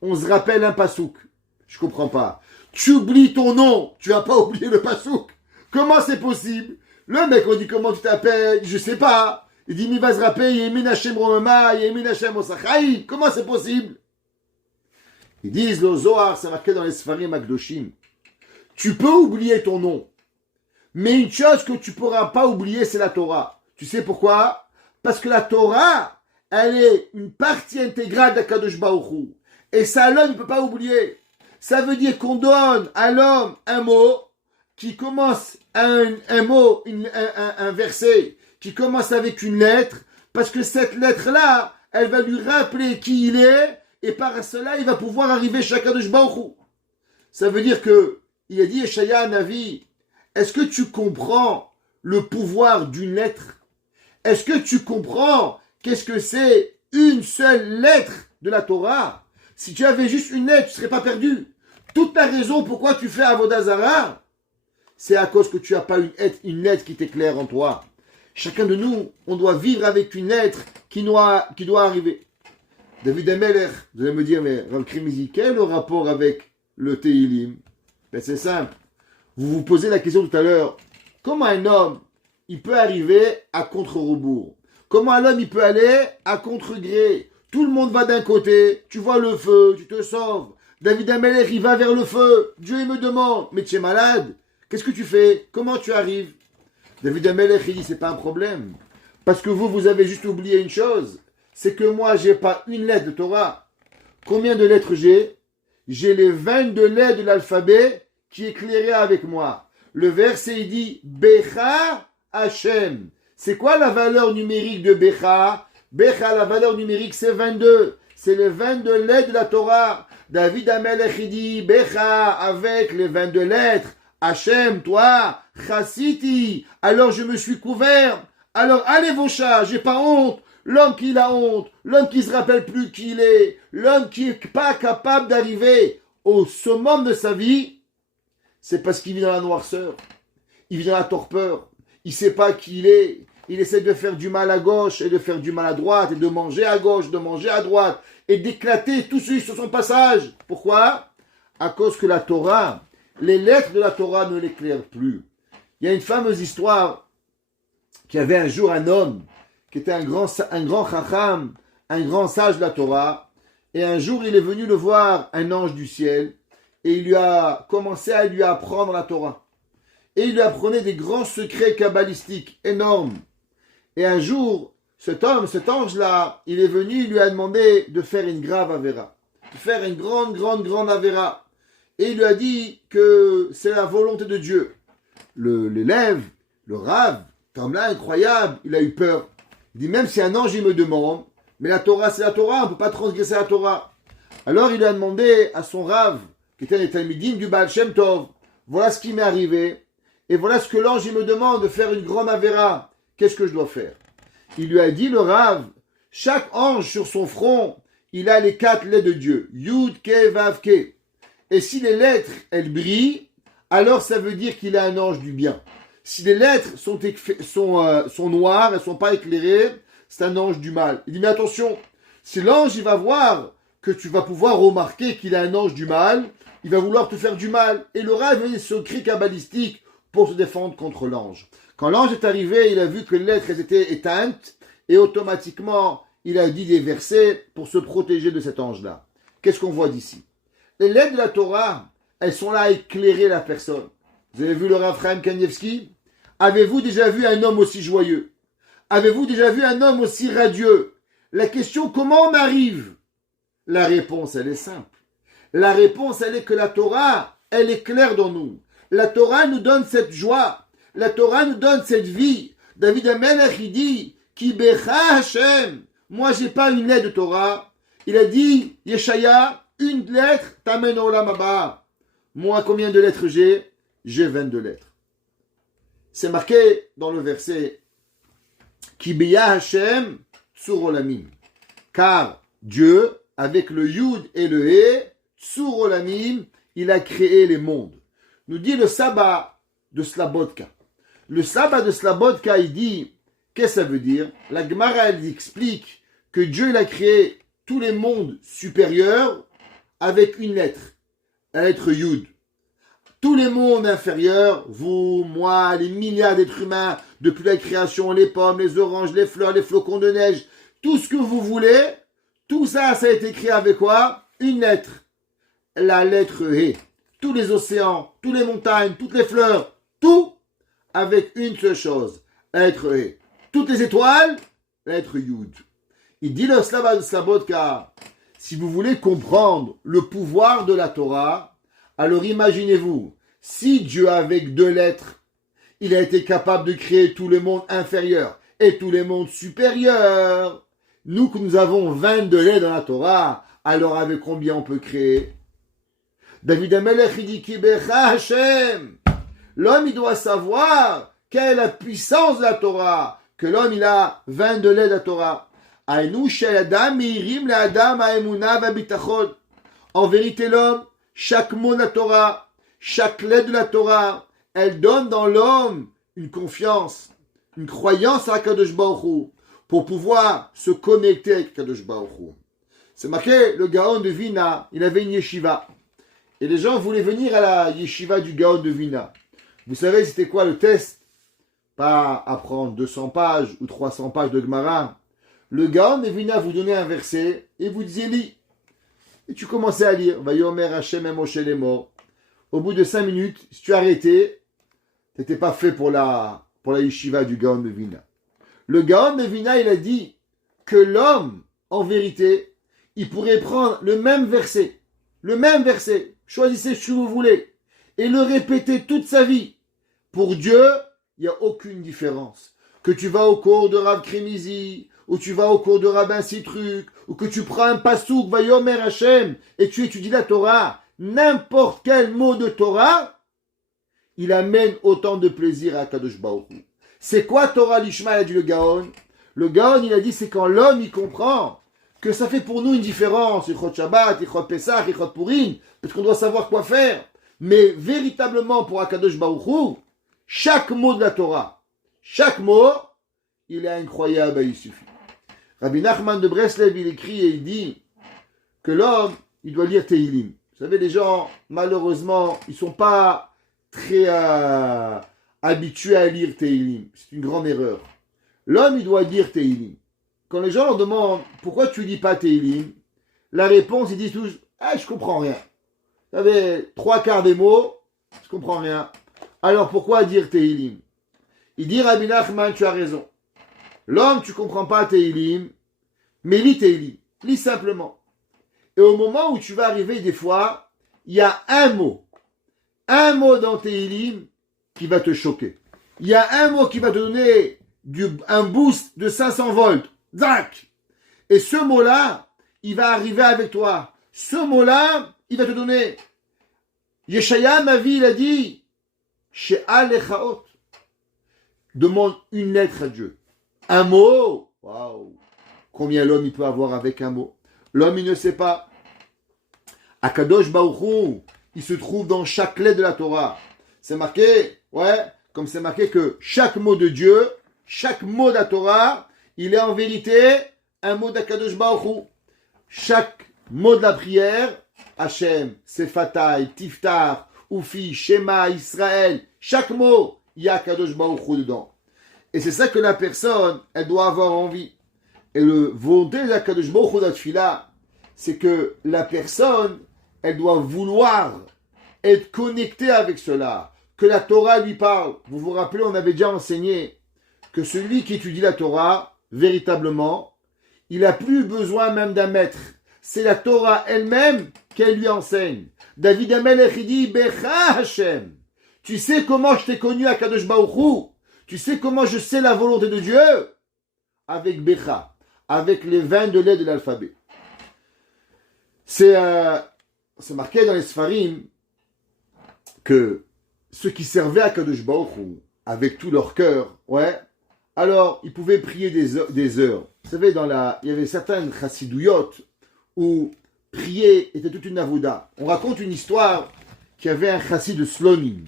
On se rappelle un pasouk. Je comprends pas. Tu oublies ton nom, tu vas pas oublier le pasouk. Comment c'est possible? Le mec, on dit comment tu t'appelles? Je sais pas. Il dit, mi va se rappeler, Yemin Hashem Romema, Yemin Hashem Osachai. Comment c'est possible? Ils disent, le Zohar, c'est marqué dans les Sfarim Akdoshim. Tu peux oublier ton nom. Mais une chose que tu pourras pas oublier, c'est la Torah. Tu sais pourquoi? Parce que la Torah, elle est une partie intégrale d'Akadosh Baruch Hu. Et ça, l'homme ne peut pas oublier. Ça veut dire qu'on donne à l'homme un mot qui commence un mot, un verset qui commence avec une lettre, parce que cette lettre-là, elle va lui rappeler qui il est, et par cela, il va pouvoir arriver chez Akadosh Baruch Hu. Ça veut dire que, il a dit Yeshaya Navi, est-ce que tu comprends le pouvoir d'une lettre? Est-ce que tu comprends qu'est-ce que c'est une seule lettre de la Torah? Si tu avais juste une lettre, tu ne serais pas perdu. Toute la raison pourquoi tu fais Avodah Zarah, c'est à cause que tu n'as pas une lettre qui t'éclaire en toi. Chacun de nous, on doit vivre avec une lettre qui doit arriver. David Ameller, vous allez me dire, mais Rav Krimizi, quel est le rapport avec le Teilim? Ben c'est simple. Vous vous posez la question tout à l'heure. Comment un homme, il peut arriver à contre-rebours? Comment un homme, il peut aller à contre-gré? Tout le monde va d'un côté, tu vois le feu, tu te sauves. David Ameller, il va vers le feu. Dieu, il me demande, mais tu es malade? Qu'est-ce que tu fais? Comment tu arrives? David Ameller, il dit, c'est pas un problème. Parce que vous avez juste oublié une chose. C'est que moi, j'ai pas une lettre de Torah. Combien de lettres j'ai? J'ai les 22 lettres de l'alphabet qui est éclairé avec moi. Le verset, il dit, Becha Hashem. C'est quoi la valeur numérique de Becha? Becha, la valeur numérique, c'est 22. C'est les 22 lettres de la Torah. David Amelech, il dit, Becha, avec les 22 lettres. Hachem, toi, Chassiti, alors je me suis couvert. Alors allez vos chats, j'ai pas honte. L'homme qui a honte, l'homme qui se rappelle plus qui il est, l'homme qui est pas capable d'arriver au summum de sa vie, c'est parce qu'il vit dans la noirceur, il vit dans la torpeur, il sait pas qui il est, il essaie de faire du mal à gauche et de faire du mal à droite et de manger à gauche, de manger à droite et d'éclater tout ceci sur son passage. Pourquoi? À cause que la Torah, les lettres de la Torah ne l'éclairent plus. Il y a une fameuse histoire qu'il y avait un jour un homme qui était un grand chacham, un grand sage de la Torah, et un jour il est venu le voir, un ange du ciel, et il lui a commencé à lui apprendre la Torah. Et il lui apprenait des grands secrets kabbalistiques énormes. Et un jour, cet ange-là, il est venu, il lui a demandé de faire une grave avéra, de faire une grande avéra. Et il lui a dit que c'est la volonté de Dieu. L'élève, le rave, comme là, incroyable, il a eu peur. Il dit, même si un ange, il me demande, mais la Torah, c'est la Torah, on ne peut pas transgresser la Torah. Alors, il a demandé à son rave, qui était un talmidim du Baal Shem Tov, voilà ce qui m'est arrivé, et voilà ce que l'ange, il me demande, de faire une grande avéra. Qu'est-ce que je dois faire? Il lui a dit, le rave, Chaque ange sur son front, il a les 4 lettres de Dieu. Yud, Ke, Vav, Ke. Et si les lettres, elles brillent, alors ça veut dire qu'il est un ange du bien. Si les lettres sont noires, elles ne sont pas éclairées, c'est un ange du mal. Il dit, mais attention, si l'ange, il va voir que tu vas pouvoir remarquer qu'il est un ange du mal, il va vouloir te faire du mal. Et le rêve est ce cri kabbalistique pour se défendre contre l'ange. Quand l'ange est arrivé, il a vu que les lettres elles étaient éteintes, et automatiquement, il a dit des versets pour se protéger de cet ange-là. Qu'est-ce qu'on voit d'ici? Les lettres de la Torah, elles sont là à éclairer la personne. Vous avez vu le Rav Chaim Kanievski? Avez-vous déjà vu un homme aussi joyeux? Avez-vous déjà vu un homme aussi radieux? La question, comment on arrive? La réponse, elle est simple. La réponse, elle est que la Torah, elle est claire dans nous. La Torah nous donne cette joie. La Torah nous donne cette vie. David HaMelech, il dit, Ki becha Hashem. Moi, j'ai pas une lettre de Torah. Il a dit, Yeshaya, une lettre, t'amène au olam haba. Moi, combien de lettres j'ai? J'ai 22 lettres. C'est marqué dans le verset, Ki beya Hashem tsur olamim. Car Dieu, avec le Yud et le He, tsur olamim, il a créé les mondes. Nous dit le sabbat de Slabodka. Le sabbat de Slabodka, il dit, qu'est-ce que ça veut dire? La Gemara, elle explique que Dieu, il a créé tous les mondes supérieurs avec une lettre, la lettre Yud. Tous les mondes inférieurs, vous, moi, les milliards d'êtres humains, depuis la création, les pommes, les oranges, les fleurs, les flocons de neige, tout ce que vous voulez, tout ça, ça a été créé avec quoi? Une lettre. La lettre He. Tous les océans, toutes les montagnes, toutes les fleurs, tout avec une seule chose, la lettre He. Toutes les étoiles, la lettre Yud. Il dit le Slabodka, si vous voulez comprendre le pouvoir de la Torah, alors imaginez-vous, si Dieu avec 2 lettres, il a été capable de créer tous les mondes inférieurs et tous les mondes supérieurs, nous que nous avons 22 lettres dans la Torah, alors avec combien on peut créer? David HaMelech, il dit, Ki becha Hashem. L'homme, il doit savoir quelle est la puissance de la Torah, que l'homme, il a 22 lettres de la Torah. En vérité, l'homme, chaque mot de la Torah, chaque lettre de la Torah, elle donne dans l'homme une confiance, une croyance à Kadosh Baruch Hu, pour pouvoir se connecter avec Kadosh Baruch Hu. C'est marqué, le Gaon de Vina, il avait une yeshiva. Et les gens voulaient venir à la yeshiva du Gaon de Vina. Vous savez, c'était quoi le test? Pas apprendre 200 pages ou 300 pages de Gemara. Le Gaon de Vina vous donnait un verset et vous disiez lis. Et tu commençais à lire. Vayomer Hashem et Moshe les morts. Au bout de 5 minutes, si tu arrêtais, tu n'étais pas fait pour la yeshiva du Gaon de Vina. Le Gaon de Vina, il a dit que l'homme, en vérité, il pourrait prendre le même verset, choisissez ce que vous voulez, et le répéter toute sa vie. Pour Dieu, il n'y a aucune différence. Que tu vas au cours de Rav Krimizi, ou tu vas au cours de Rabbin Citruc, ou que tu prends un pasouk, Vayomer Hashem, et tu étudies la Torah, n'importe quel mot de Torah, il amène autant de plaisir à Kadosh Baruch Hu. C'est quoi Torah Lishma, il a dit le Gaon? Le Gaon, il a dit, c'est quand l'homme, il comprend que ça fait pour nous une différence. Ichot Shabbat, Ichot Pesach, Ichot Purim, parce qu'on doit savoir quoi faire. Mais véritablement, pour Akadosh Baruch Hu, chaque mot de la Torah, chaque mot, il est incroyable, il suffit. Rabbi Nachman de Breslev, il écrit et il dit que l'homme, il doit lire Tehillim. Vous savez, les gens, malheureusement, ils ne sont pas très habitués à lire Tehillim. C'est une grande erreur. L'homme, il doit lire Tehillim. Quand les gens leur demandent pourquoi tu ne lis pas Tehillim, la réponse, ils disent tous, je comprends rien. Vous savez, 3/4 des mots, je comprends rien. Alors pourquoi dire Tehillim? Il dit, Rabbi Nachman, tu as raison. L'homme, tu ne comprends pas Tehillim, mais lis Tehillim. Lis simplement. Et au moment où tu vas arriver, des fois, il y a un mot dans Tehillim qui va te choquer. Il y a un mot qui va te donner un boost de 500 volts. Zac! Et ce mot-là, il va arriver avec toi. Ce mot-là, il va te donner. Yeshaya, ma vie, il a dit, She'al Lechaot. Demande une lettre à Dieu. Un mot. Waouh! combien l'homme il peut avoir avec un mot. L'homme, il ne sait pas. Akadosh Baruch Hu, il se trouve dans chaque lettre de la Torah. C'est marqué, comme c'est marqué que chaque mot de Dieu, chaque mot de la Torah, il est en vérité un mot d'Akadosh Baruch Hu. Chaque mot de la prière, Hachem, Sefatai, Tiftar, Ufi, Shema, Israël, chaque mot, il y a Akadosh Baruch Hu dedans. Et c'est ça que la personne, elle doit avoir envie. Et le volonté de l'Akadosh Baruch Hu d'Atfila, c'est que la personne, elle doit vouloir être connectée avec cela, que la Torah lui parle. Vous vous rappelez, on avait déjà enseigné que celui qui étudie la Torah, véritablement, il n'a plus besoin même d'un maître. C'est la Torah elle-même qu'elle lui enseigne. David Amelech, il dit, Becha Hashem. Tu sais comment je t'ai connu à Kadosh Baruch Hu? Tu sais comment je sais la volonté de Dieu? Avec Becha, avec les 22 lettres de l'alphabet. C'est marqué dans les Sfarim que ceux qui servaient à Kadosh Baruch Hu, avec tout leur cœur, alors ils pouvaient prier des heures. Vous savez, il y avait certaines chassidouyot où prier était toute une avoda. On raconte une histoire qu'il y avait un chassid de Slonim.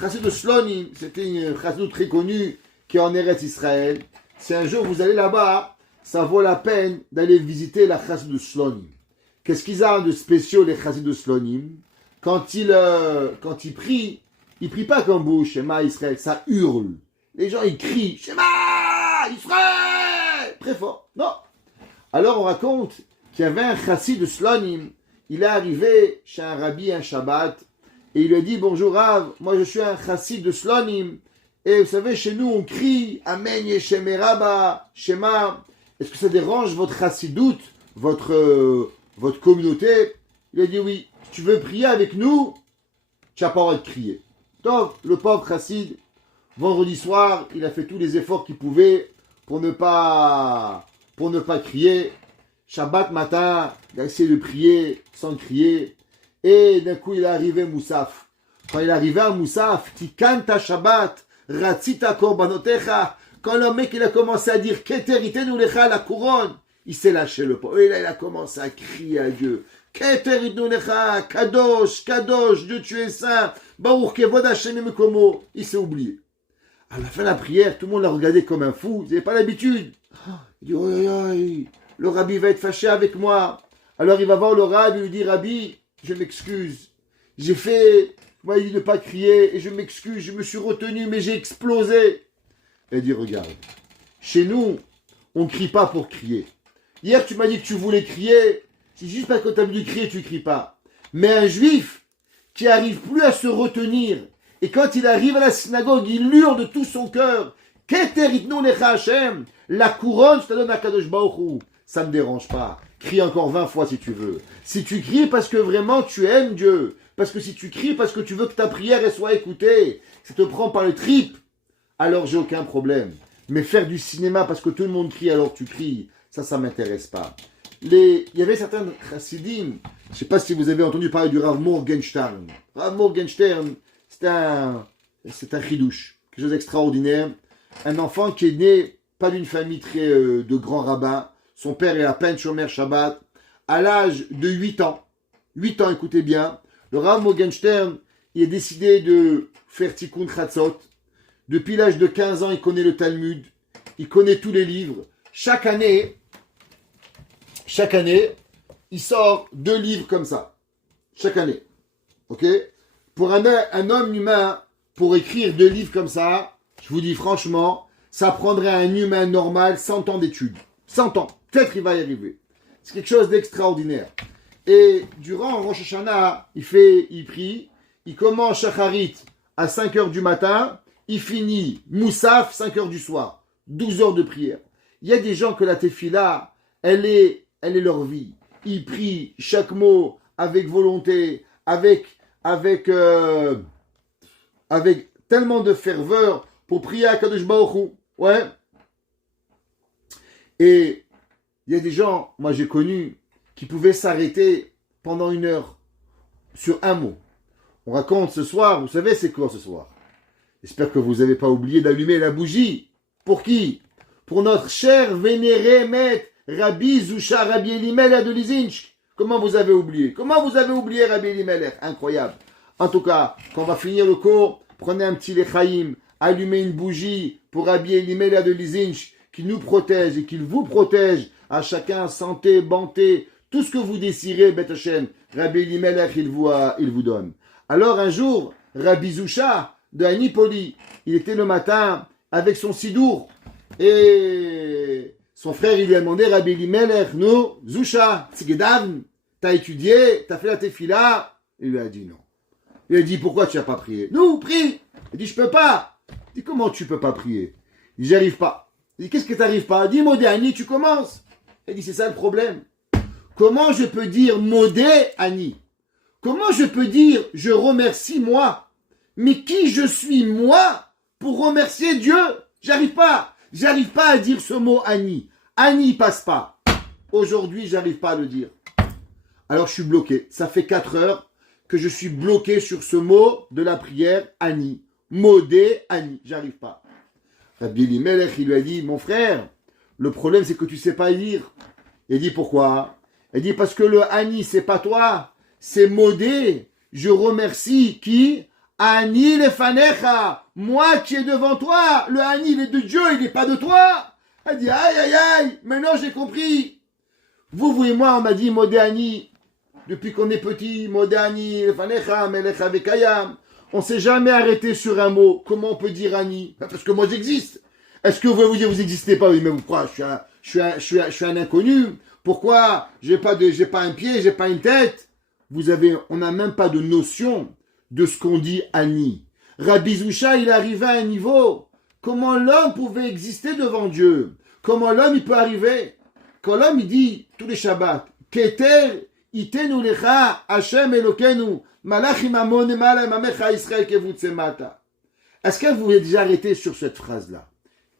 Chassid de Slonim, c'était une chassidou très connue qui est en Eretz Israël. Si un jour vous allez là-bas, ça vaut la peine d'aller visiter la chassid de Slonim. Qu'est-ce qu'ils ont de spéciaux, les chassid de Slonim? Quand ils prient, ils prient pas comme vous, Shema Israël, ça hurle. Les gens, ils crient, Shema Israël, très fort. Non. Alors, on raconte qu'il y avait un chassid de Slonim. Il est arrivé chez un rabbi un Shabbat et il lui a dit, bonjour Rav, moi je suis un chassid de Slonim. Et vous savez, chez nous, on crie, Amen Yeshem Rabba, Shema. Est-ce que ça dérange votre chassidoute, votre communauté? Il a dit oui. Si tu veux prier avec nous, tu n'as pas le droit de crier. Donc, le pauvre chassid, vendredi soir, il a fait tous les efforts qu'il pouvait pour ne pas crier. Shabbat matin, il a essayé de prier sans crier. Et d'un coup, il est arrivé Moussaf. Quand il est arrivé à Moussaf, Tikanta Shabbat, Ratzita Korbanotecha. Quand le mec il a commencé à dire Keterite Nulecha la couronne, il s'est lâché le pauvre. Et là, il a commencé à crier à Dieu. Keterite Nulecha, Kadosh, Kadosh, Dieu tu es saint. Baruch Kevod Hashem Mekomo. Il s'est oublié. À la fin de la prière, tout le monde l'a regardé comme un fou. Vous n'avez pas l'habitude. Il dit, oi, le rabbi va être fâché avec moi. Alors il va voir le rabbi et lui dit, Rabbi, je m'excuse. J'ai fait, moi il dit de ne pas crier et je m'excuse, je me suis retenu mais j'ai explosé. Il dit, regarde, chez nous, on ne crie pas pour crier. Hier tu m'as dit que tu voulais crier, c'est juste parce que tu as voulu crier, tu ne cries pas. Mais un juif qui n'arrive plus à se retenir, et quand il arrive à la synagogue, il hurle de tout son cœur, Keteritnu lecha Hashem, la couronne, je te donne à Kadosh Baruch Hu. Ça ne me dérange pas. Crie encore 20 fois si tu veux. Si tu cries parce que vraiment tu aimes Dieu, parce que si tu cries parce que tu veux que ta prière elle soit écoutée, ça te prend par le trip, alors j'ai aucun problème. Mais faire du cinéma parce que tout le monde crie alors tu cries, ça m'intéresse pas. Il y avait certains chassidim, je ne sais pas si vous avez entendu parler du Rav Morgenstern. Rav Morgenstern, c'est un chidouche, quelque chose d'extraordinaire. Un enfant qui est né, pas d'une famille très de grands rabbins. Son père est à peine Shomer Shabbat. À l'âge de 8 ans, écoutez bien, le Rav Morgenstern, il a décidé de faire Tikkun Chatzot. Depuis l'âge de 15 ans, il connaît le Talmud. Il connaît tous les livres. Chaque année, il sort 2 livres comme ça. Chaque année. Ok? Pour un homme humain, pour écrire 2 livres comme ça, je vous dis franchement, ça prendrait à un humain normal 100 ans d'études. 100 ans. Peut-être il va y arriver. C'est quelque chose d'extraordinaire. Et durant Rosh Hashanah, il prie, il commence Shacharit à 5h du matin, il finit Moussaf 5h du soir. 12 heures de prière. Il y a des gens que la tefila, elle est leur vie. Ils prient chaque mot avec volonté, avec tellement de ferveur pour prier à Kadosh Baruch Hu. Ouais. Et il y a des gens, moi j'ai connu, qui pouvaient s'arrêter pendant 1 heure sur un mot. On raconte ce soir, vous savez c'est quoi ce soir? J'espère que vous n'avez pas oublié d'allumer la bougie. Pour qui? Pour notre cher vénéré maître Rabbi Zusha, Rabbi Elimelech de Lizinch. Comment vous avez oublié? Comment vous avez oublié Rabbi Elimelech? Incroyable. En tout cas, quand on va finir le cours, prenez un petit lechaïm, allumez une bougie pour Rabbi Elimelech de Lizinch, qui nous protège et qui vous protège à chacun, santé, bonté, tout ce que vous désirez, Beth Hashem. Rabbi Elimelech, il vous donne. Alors un jour, Rabbi Zusha de Anipoli, il était le matin avec son sidour et son frère il lui a demandé, Rabbi Elimelech, nous, Zusha, Tzigedavn, t'as étudié, t'as fait la tefila? Il lui a dit non. Il a dit, pourquoi tu n'as pas prié? Nous, prie. Il dit, je peux pas. Il dit, comment tu peux pas prier? Il dit, j'y arrive pas. Il dit, qu'est-ce que t'arrives pas? Dis Modé Ani, tu commences. Il dit, c'est ça le problème. Comment je peux dire Modé Ani? Comment je peux dire je remercie moi? Mais qui je suis moi pour remercier Dieu? J'arrive pas. J'arrive pas à dire ce mot Ani. Ani passe pas. Aujourd'hui, j'arrive pas à le dire. Alors je suis bloqué. Ça fait 4 heures que je suis bloqué sur ce mot de la prière Ani. Modé Ani. J'arrive pas. Rabbi Elimelech, il lui a dit, mon frère, le problème c'est que tu sais pas lire. Il dit, pourquoi? Il dit, parce que le Ani, c'est pas toi. C'est Modé. Je remercie qui? Ani lefanecha. Moi qui est devant toi. Le Ani, il est de Dieu, il n'est pas de toi. Elle dit, aïe, aïe, aïe. Maintenant, j'ai compris. Vous et moi, on m'a dit Modé Ani. Depuis qu'on est petit, Modé Ani, lefanecha, melecha vekayam. On s'est jamais arrêté sur un mot. Comment on peut dire Ani? Parce que moi, j'existe. Est-ce que vous dire vous n'existez pas? Oui, mais pourquoi? Je suis un inconnu. Pourquoi? J'ai pas un pied, j'ai pas une tête. On n'a même pas de notion de ce qu'on dit Ani. Rabbi Zusha, il est arrivé à un niveau. Comment l'homme pouvait exister devant Dieu? Comment l'homme, il peut arriver? Quand l'homme, il dit, tous les Shabbats, Keter, itenu lecha, Hashem Elokenu, malachim amon emalem amecha Israël kevutsemata. Est-ce que vous avez déjà arrêté sur cette phrase-là?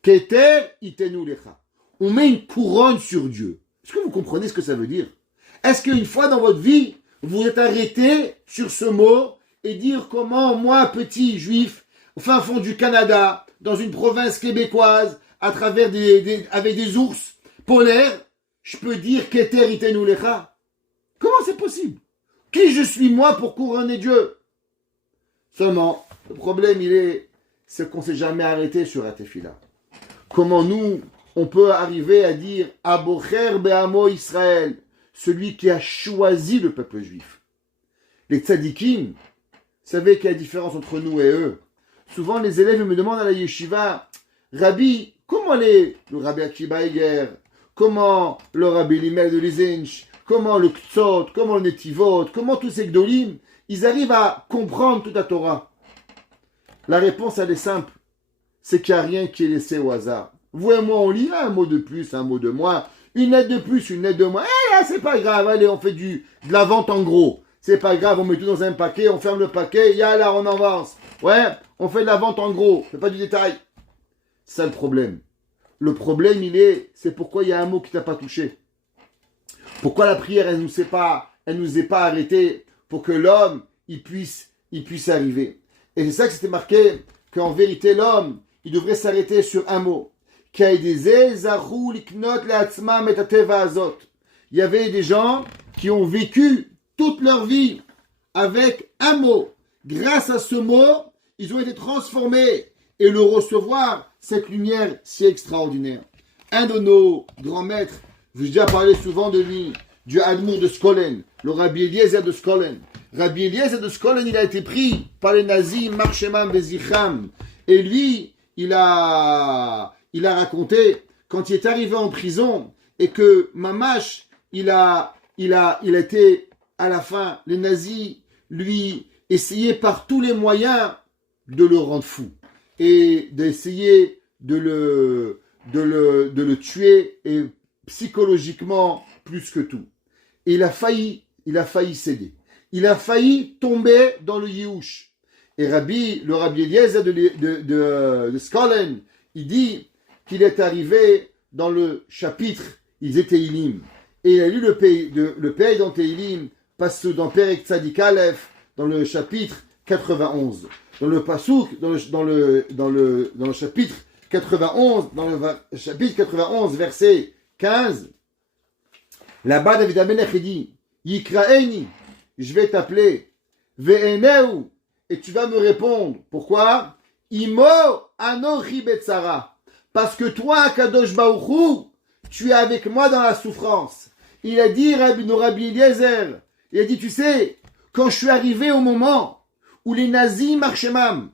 Keter, itenu lecha. On met une couronne sur Dieu. Est-ce que vous comprenez ce que ça veut dire? Est-ce qu'une fois dans votre vie, vous êtes arrêté sur ce mot et dire comment moi, petit juif, au fin fond du Canada, dans une province québécoise, à travers avec des ours polaires, je peux dire Keter itenu lecha? Comment c'est possible? Qui je suis moi pour couronner Dieu? Seulement, le problème c'est qu'on ne s'est jamais arrêté sur la tefila. Comment nous, on peut arriver à dire Abocher be'amo Israël, celui qui a choisi le peuple juif. Les tzadikim, vous savez qu'il y a une différence entre nous et eux. Souvent, les élèves me demandent à la yeshiva, Rabbi, comment le Rabbi Akiba Eger, comment le Rabbi Elimelech de Lizinch, comment le Ktsot, comment le Netivot, comment tous ces Gdolim, ils arrivent à comprendre toute la Torah. La réponse, elle est simple. C'est qu'il n'y a rien qui est laissé au hasard. Vous et moi, on lit un mot de plus, un mot de moins, une lettre de plus, une lettre de moins. C'est pas grave, allez, on fait de la vente en gros. C'est pas grave, on met tout dans un paquet, on ferme le paquet, là, on avance. Ouais, on fait de la vente en gros, c'est pas du détail. C'est ça le problème. Le problème, c'est pourquoi il y a un mot qui t'a pas touché. Pourquoi la prière, elle nous est pas arrêtée pour que l'homme, il puisse arriver. Et c'est ça que c'était marqué, qu'en vérité, l'homme, il devrait s'arrêter sur un mot. Il y avait des gens qui ont vécu toute leur vie avec un mot. Grâce à ce mot, ils ont été transformés et le recevoir, cette lumière si extraordinaire. Un de nos grands maîtres, je vous ai déjà parlé souvent de lui, du Admour de Skolen, le Rabbi Eliezer de Skolen. Rabbi Eliezer de Skolen, il a été pris par les nazis, Marshemam Bezicham. Et lui, il a raconté, quand il est arrivé en prison, et que Mamash, il a été, à la fin, les nazis, lui, essayaient par tous les moyens de le rendre fou. Et d'essayer de le tuer, et psychologiquement, plus que tout. Et il a failli céder. Il a failli tomber dans le Yihush. Et le Rabbi Eliezer de Skolen, il dit qu'il est arrivé dans le chapitre, ils étaient Teilim. Et il a lu le pays dans Teilim, passe dans Perek Tzadik Aleph, dans le chapitre 91. Dans le Pasouk, dans le chapitre 91, verset 15, Là-bas, David Amelech, il dit, Yikraeni, je vais t'appeler, Ve'eneu, et tu vas me répondre. Pourquoi? Imo anochi betzara. Parce que toi, Kadosh Baruch Hu, tu es avec moi dans la souffrance. Il a dit, Rabbi Eliezer, il a dit, tu sais, quand je suis arrivé au moment où les nazis marchaient même,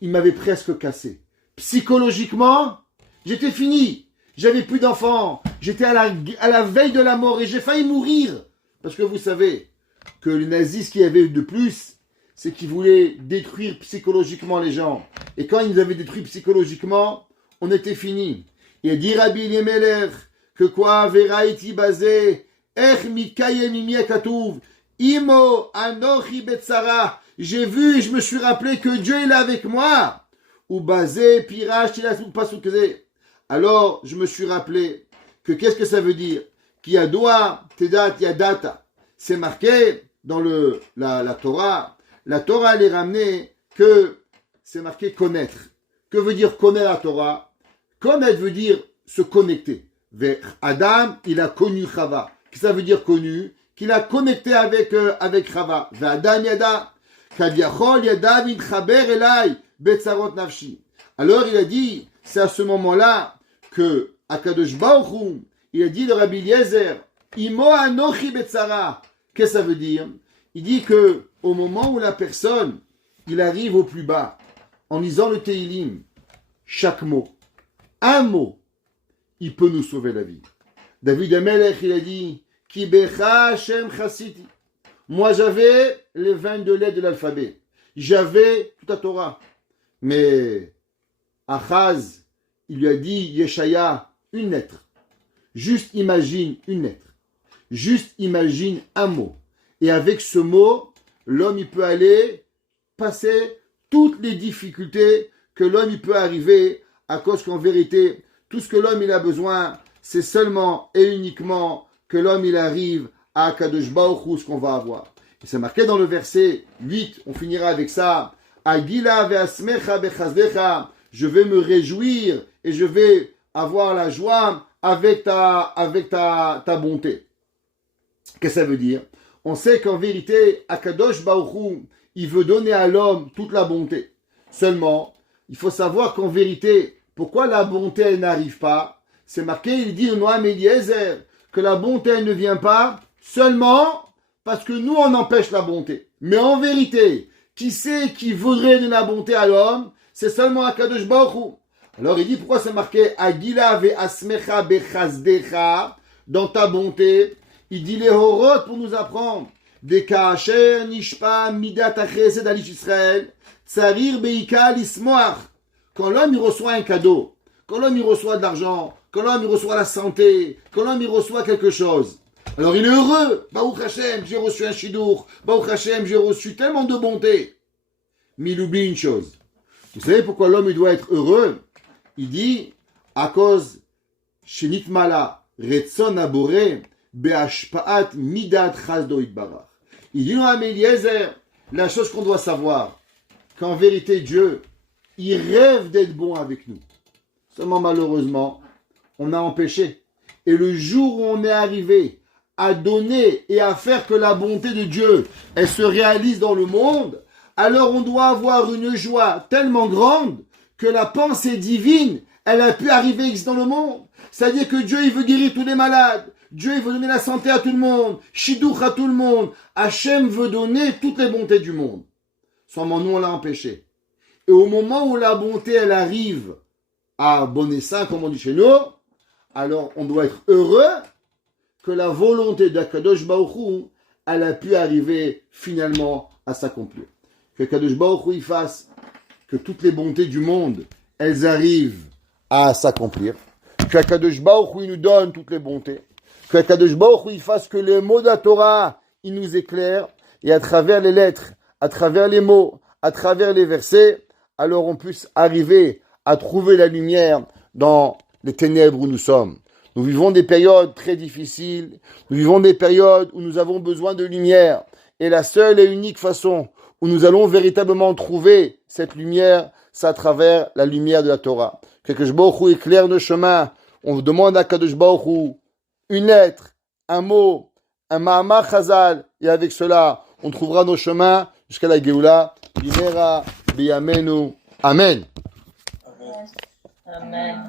ils m'avaient presque cassé. Psychologiquement, j'étais fini. J'avais plus d'enfants. J'étais à la veille de la mort et j'ai failli mourir. Parce que vous savez que les nazis, ce qu'il y avait de plus, c'est qu'ils voulaient détruire psychologiquement les gens. Et quand ils nous avaient détruits psychologiquement, on était fini. Il a dit Rabbi Eliezer que quoi, Veraiti basé, Ech mikayem imi akatuv, Imo anochi betzara. J'ai vu et je me suis rappelé que Dieu est là avec moi. Ou basé, pirach, il a pas soukzé. Alors, je me suis rappelé que qu'est-ce que ça veut dire? Qu'il y a doa, tedat, il y a data. C'est marqué dans la Torah. La Torah, elle est ramenée que c'est marqué connaître. Que veut dire connaître la Torah? Connaître veut dire se connecter. Vers Adam, il a connu Chava. Qu'est-ce que ça veut dire connu? Qu'il a connecté avec Chava. Vers Adam Yada. Kadiachol Yada Vintchaber Elai Betzarot Nafshi. Alors il a dit, c'est à ce moment-là que Akadosh Baruch Hu, il a dit de Rabbi Eliezer, Imo Anochi Betzara. Qu'est-ce que ça veut dire? Il dit que au moment où la personne, il arrive au plus bas, en lisant le Teilim, chaque mot, un mot, il peut nous sauver la vie. David Amelech, il a dit, Ki becha Hashem chasiti. Moi, j'avais les 22 lettres de l'alphabet. J'avais toute la Torah. Mais Achaz, il lui a dit, Yeshaya, une lettre. Juste imagine une lettre. Juste imagine un mot. Et avec ce mot, l'homme, il peut aller passer toutes les difficultés que l'homme, il peut arriver à cause qu'en vérité, tout ce que l'homme, il a besoin, c'est seulement et uniquement que l'homme, il arrive à Kadosh Baruch Hu, ce qu'on va avoir. Et c'est marqué dans le verset 8, on finira avec ça. Agila ve'asmecha bechazdecha. Je vais me réjouir et je vais avoir la joie avec ta bonté. Qu'est-ce que ça veut dire? On sait qu'en vérité, Akadosh Baruch Hu, il veut donner à l'homme toute la bonté. Seulement, il faut savoir qu'en vérité, pourquoi la bonté, elle n'arrive pas? C'est marqué, il dit au Noam Eliezer, que la bonté, elle ne vient pas seulement parce que nous, on empêche la bonté. Mais en vérité, qui c'est qui voudrait de la bonté à l'homme? C'est seulement Akadosh Baruch Hu. Alors il dit, pourquoi c'est marqué Agila ve'asmecha bechazdecha, dans ta bonté? Il dit les horot pour nous apprendre. Des kacher nishpa midat achesed alish Israël, tsarir beika lismoach. Quand l'homme il reçoit un cadeau, quand l'homme il reçoit de l'argent, quand l'homme il reçoit la santé, quand l'homme il reçoit quelque chose, alors il est heureux. Baruch Hashem, j'ai reçu un shidour. Baruch Hashem, j'ai reçu tellement de bonté. Mais il oublie une chose. Vous savez pourquoi l'homme il doit être heureux? Il dit, à cause, shenitmala, retzon abore, be'ashpaat midat chazdo itbarach. Il dit, non, Eliezer, la chose qu'on doit savoir, qu'en vérité, Dieu, il rêve d'être bon avec nous. Seulement, malheureusement, on a empêché. Et le jour où on est arrivé à donner et à faire que la bonté de Dieu, elle se réalise dans le monde, alors on doit avoir une joie tellement grande que la pensée divine, elle a pu arriver dans le monde. C'est-à-dire que Dieu, il veut guérir tous les malades. Dieu, il veut donner la santé à tout le monde. Shidduch à tout le monde. Hachem veut donner toutes les bontés du monde. Seulement, nous, on l'a empêché. Et au moment où la bonté, elle arrive à bon essein, comme on dit chez nous, alors on doit être heureux que la volonté d'Akadosh Baruch Hu, elle a pu arriver finalement à s'accomplir. Que Akadosh Baruch Hu, il fasse que toutes les bontés du monde, elles arrivent à s'accomplir. Que Akadosh Baruch Hu, il nous donne toutes les bontés. Que Akadosh Baruch Hu, il fasse que les mots de la Torah, il nous éclaire. Et à travers les lettres, à travers les mots, à travers les versets, alors on puisse arriver à trouver la lumière dans les ténèbres où nous sommes. Nous vivons des périodes très difficiles. Nous vivons des périodes où nous avons besoin de lumière. Et la seule et unique façon où nous allons véritablement trouver cette lumière, c'est à travers la lumière de la Torah. Que Kadosh Baruch Hu éclaire nos chemins. On demande à Kadosh Baruch Hu une lettre, un mot, un Mahamar Chazal, et avec cela, on trouvera nos chemins jusqu'à la Géoula. Bimera, biyamenu. Amen. Amen.